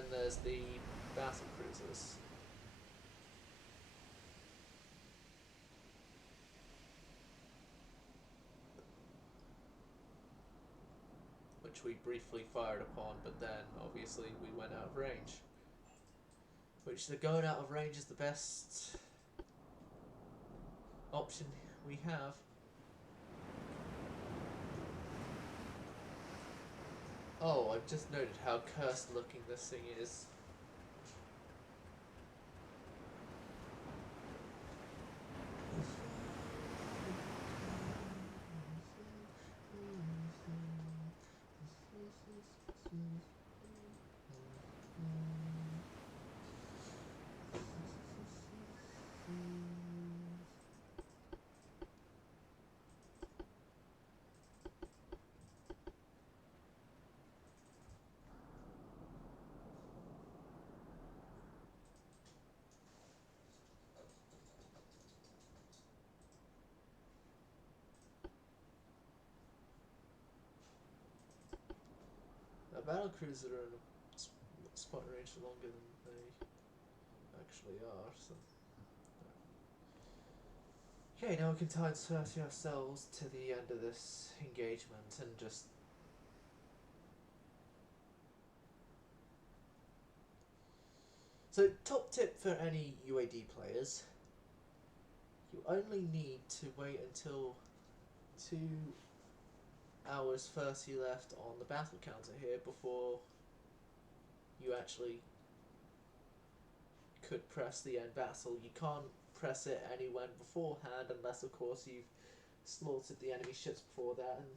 then there's the battle cruisers. Which we briefly fired upon, but then obviously we went out of range. Which the going out of range is the best option we have. Oh, I've just noted how cursed looking this thing is. A battle cruiser are in a spot range longer than they actually are, so. Okay, now we can transfer ourselves to the end of this engagement and just. So, top tip for any UAD players: you only need to wait until 2 hours 30 left on the battle counter here before you actually could press the end battle. You can't press it anywhere beforehand unless, of course, you've slaughtered the enemy ships before that. And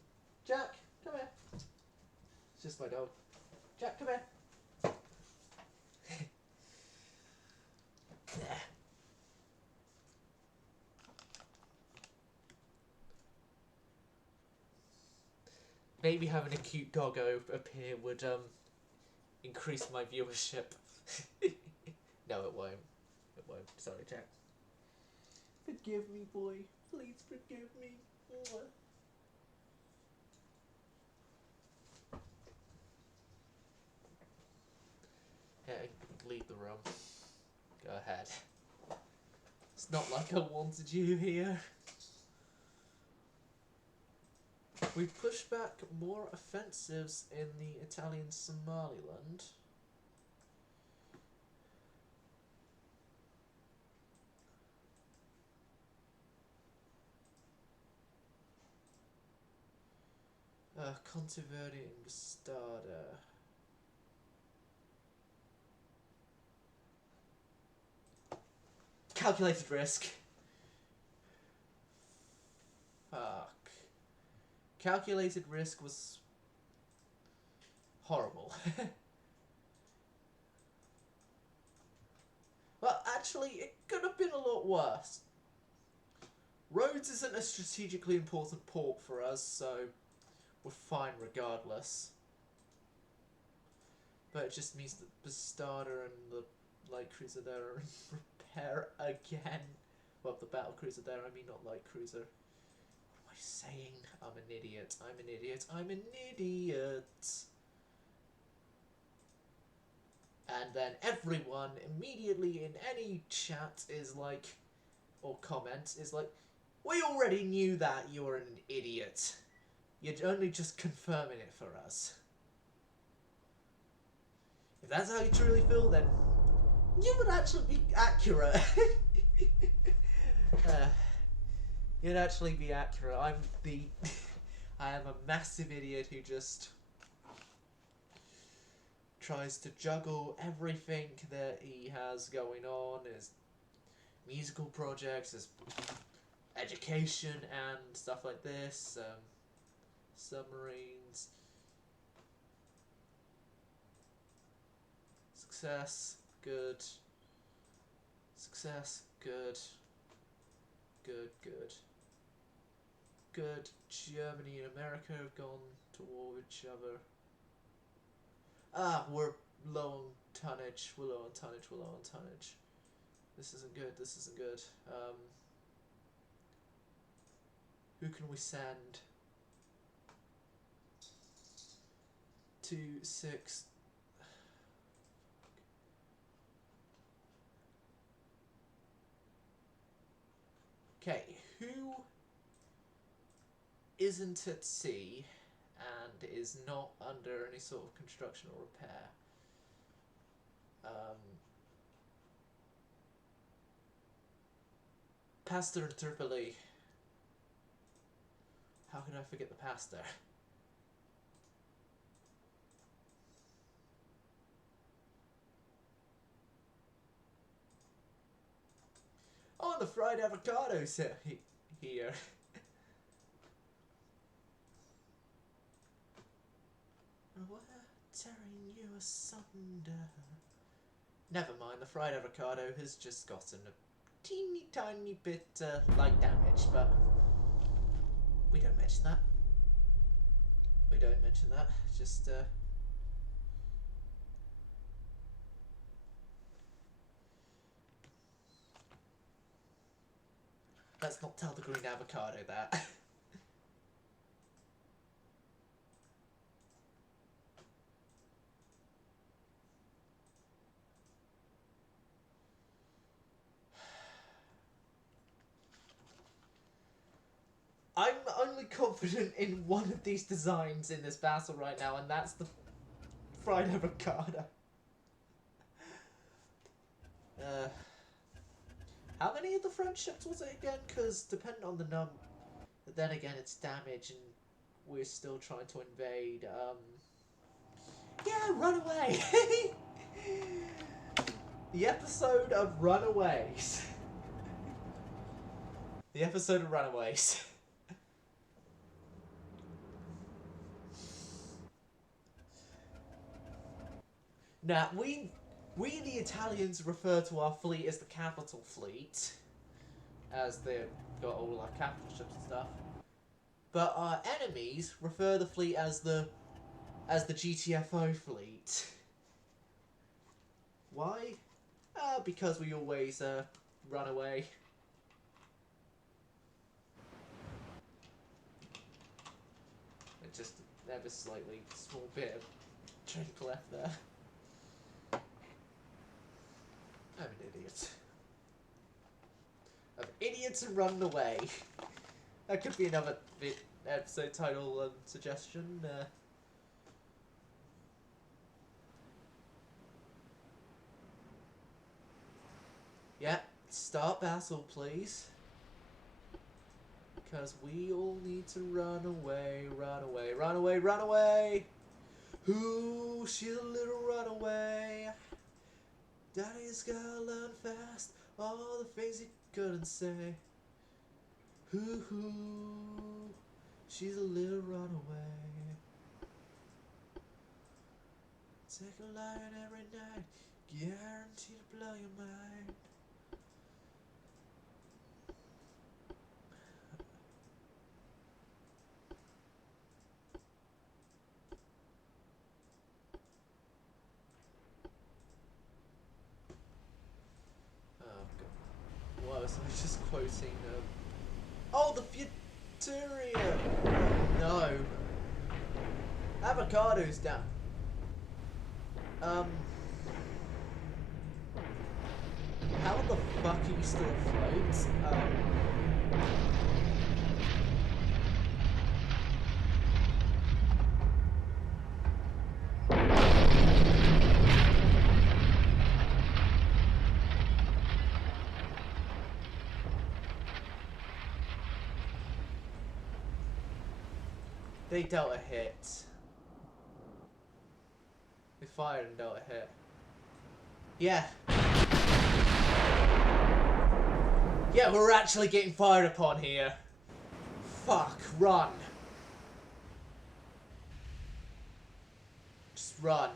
Jack, come here. It's just my dog. Jack, come here. There. Maybe having a cute doggo appear would increase my viewership. No, it won't. It won't. Sorry, Jack. Forgive me, boy. Please forgive me. Yeah, leave the room. Go ahead. It's not like I wanted you here. We pushed back more offensives in the Italian Somaliland. Controverting Starter. Calculated risk. Fuck. Calculated risk was horrible. Well, actually, it could have been a lot worse. Rhodes isn't a strategically important port for us, so we're fine regardless. But it just means that the starter and the light cruiser there are in repair again. Well, the battle cruiser there, I mean, not light cruiser. What am I saying? I'm an idiot. I'm an idiot. I'm an idiot. And then everyone immediately in any chat is like, or comment is like, we already knew that you were an idiot. You're only just confirming it for us. If that's how you truly feel, then you would actually be accurate. You'd actually be accurate. I am a massive idiot who just tries to juggle everything that he has going on, his musical projects, his education and stuff like this, submarines, success, good, success, good, good, good, good. Germany and America have gone to war with each other. Ah, we're low on tonnage, we're low on tonnage, we're low on tonnage. This isn't good, this isn't good. Who can we send? 2, 6... Okay, who isn't at sea and is not under any sort of construction or repair? Pastor and Tripoli. How could I forget the pastor? Oh, the fried avocados here. We're tearing you asunder. Never mind, the fried avocado has just gotten a teeny tiny bit light damage, but we don't mention that. We don't mention that. Just let's not tell the green avocado that. I'm only confident in one of these designs in this battle right now, and that's the fried avocado. How many of the French ships was it again? Because depending on the number, then again it's damage, and we're still trying to invade. Yeah, run away. The episode of Runaways. The episode of Runaways. Now, we the Italians refer to our fleet as the capital fleet, as they've got all our capital ships and stuff. But our enemies refer the fleet as the GTFO fleet. Why? Because we always run away. Just ever slightly small bit of drink left there. I'm an idiot. Of idiots and running away. That could be another episode title suggestion. Yeah, start battle, please. Because we all need to run away, run away, run away, run away! Ooh, she's a little runaway. Daddy's gotta learn fast all the things he couldn't say. Ooh, she's a little runaway. Take a lion every night, guaranteed to blow your mind. What was I just quoting? Oh, the Futuria! No. Avocado's down. How the fuck are you still afloat? They dealt a hit. They fired and dealt a hit. Yeah. Yeah, we're actually getting fired upon here. Fuck, run. Just run.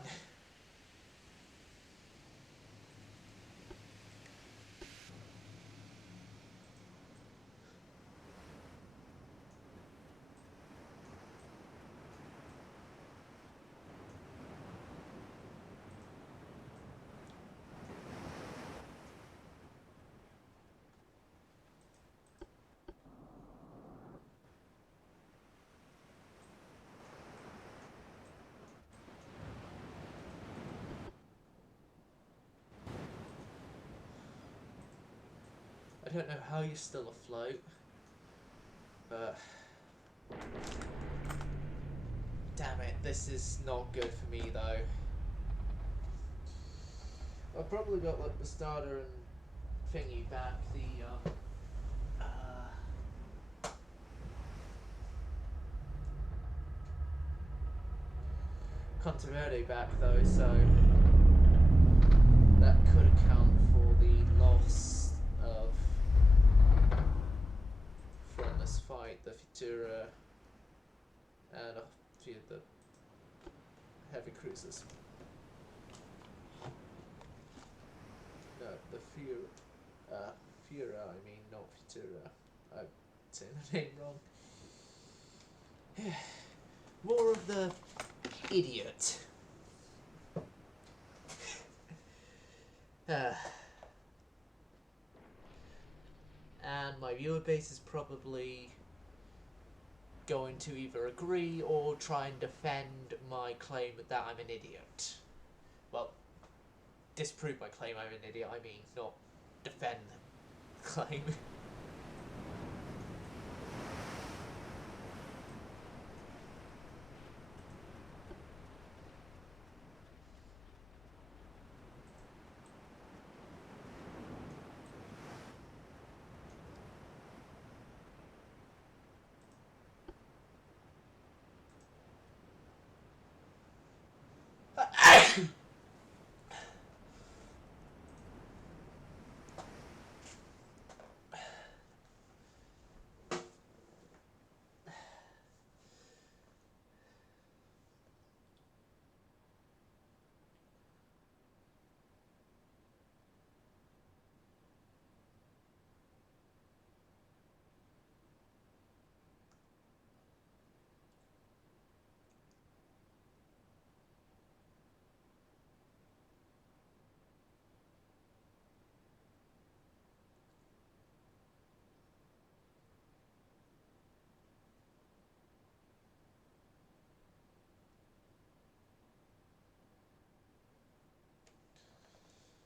I don't know how you're still afloat, but damn it, this is not good for me though. I've probably got like the starter and thingy back, the Controversy back though, so that could account for the loss of from this fight, the Futura and a few of the heavy cruisers. No, the Fura, I mean, not Futura. I'm saying the name wrong. More of the idiot. And my viewer base is probably going to either agree or try and defend my claim that I'm an idiot. Well, disprove my claim I'm an idiot, I mean, not defend the claim.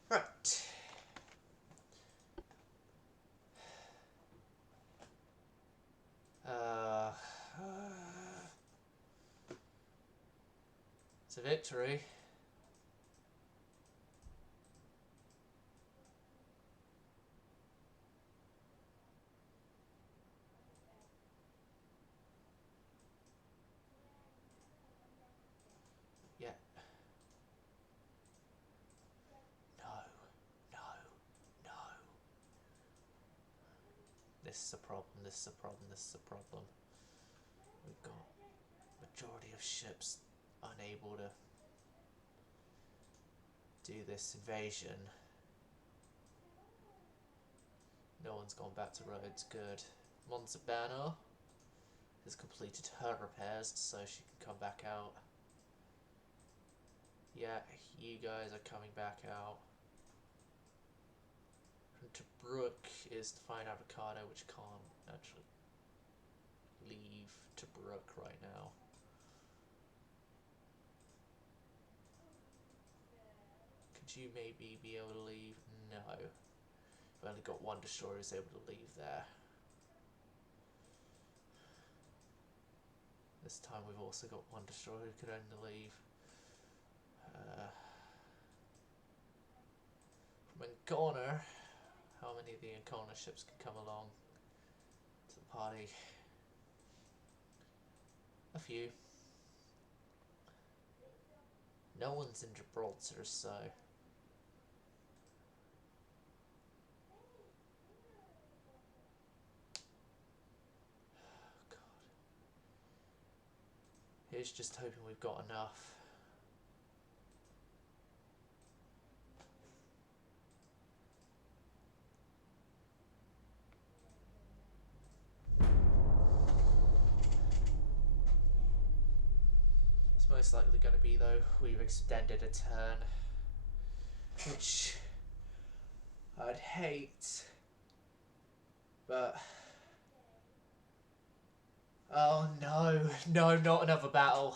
Right. It's a victory. Yeah. No. No. No. This is a problem, this is a problem, this is a problem. We've got majority of ships unable to do this invasion. No one's gone back to Rhodes, good. Monzabana has completed her repairs so she can come back out. Yeah, you guys are coming back out. And Tobruk is to find Avocado, which can't actually leave Tobruk right now. Could you maybe be able to leave? No. We've only got one destroyer who's able to leave there. This time we've also got one destroyer who could only leave. From Ancona, how many of the Ancona ships can come along to the party? A few. No one's in Gibraltar, so... God. Here's just hoping we've got enough. It's most likely going to be, though, we've extended a turn. Which... I'd hate... But... Oh no, no, not another battle.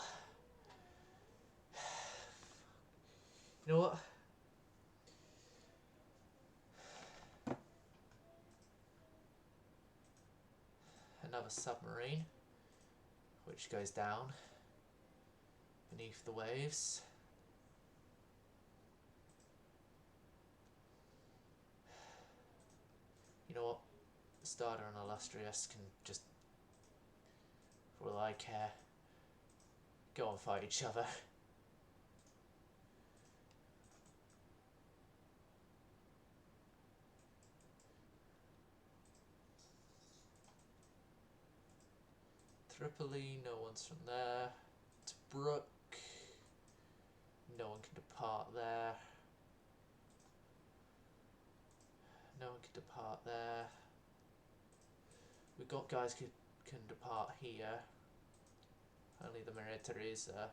You know what? another submarine, which goes down beneath the waves. You know what? The Starter and Illustrious can just, for all I care, go and fight each other. Tripoli, no one's from there. Tobruk, no one can depart there. No one can depart there. We've got guys who can depart here. Only the Maria Teresa.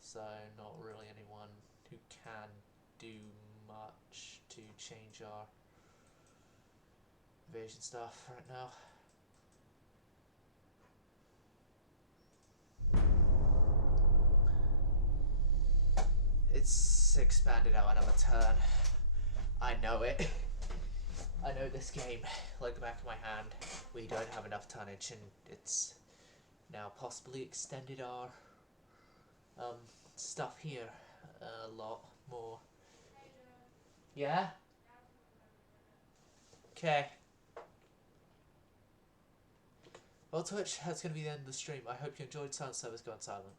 So not really anyone who can do much to change our invasion stuff right now. It's expanded out another turn. I know it. I know this game like the back of my hand. We don't have enough tonnage, and it's now possibly extended our stuff here a lot more. Yeah? Okay. Well, Twitch, that's going to be the end of the stream. I hope you enjoyed Silent Servers Gone Silent.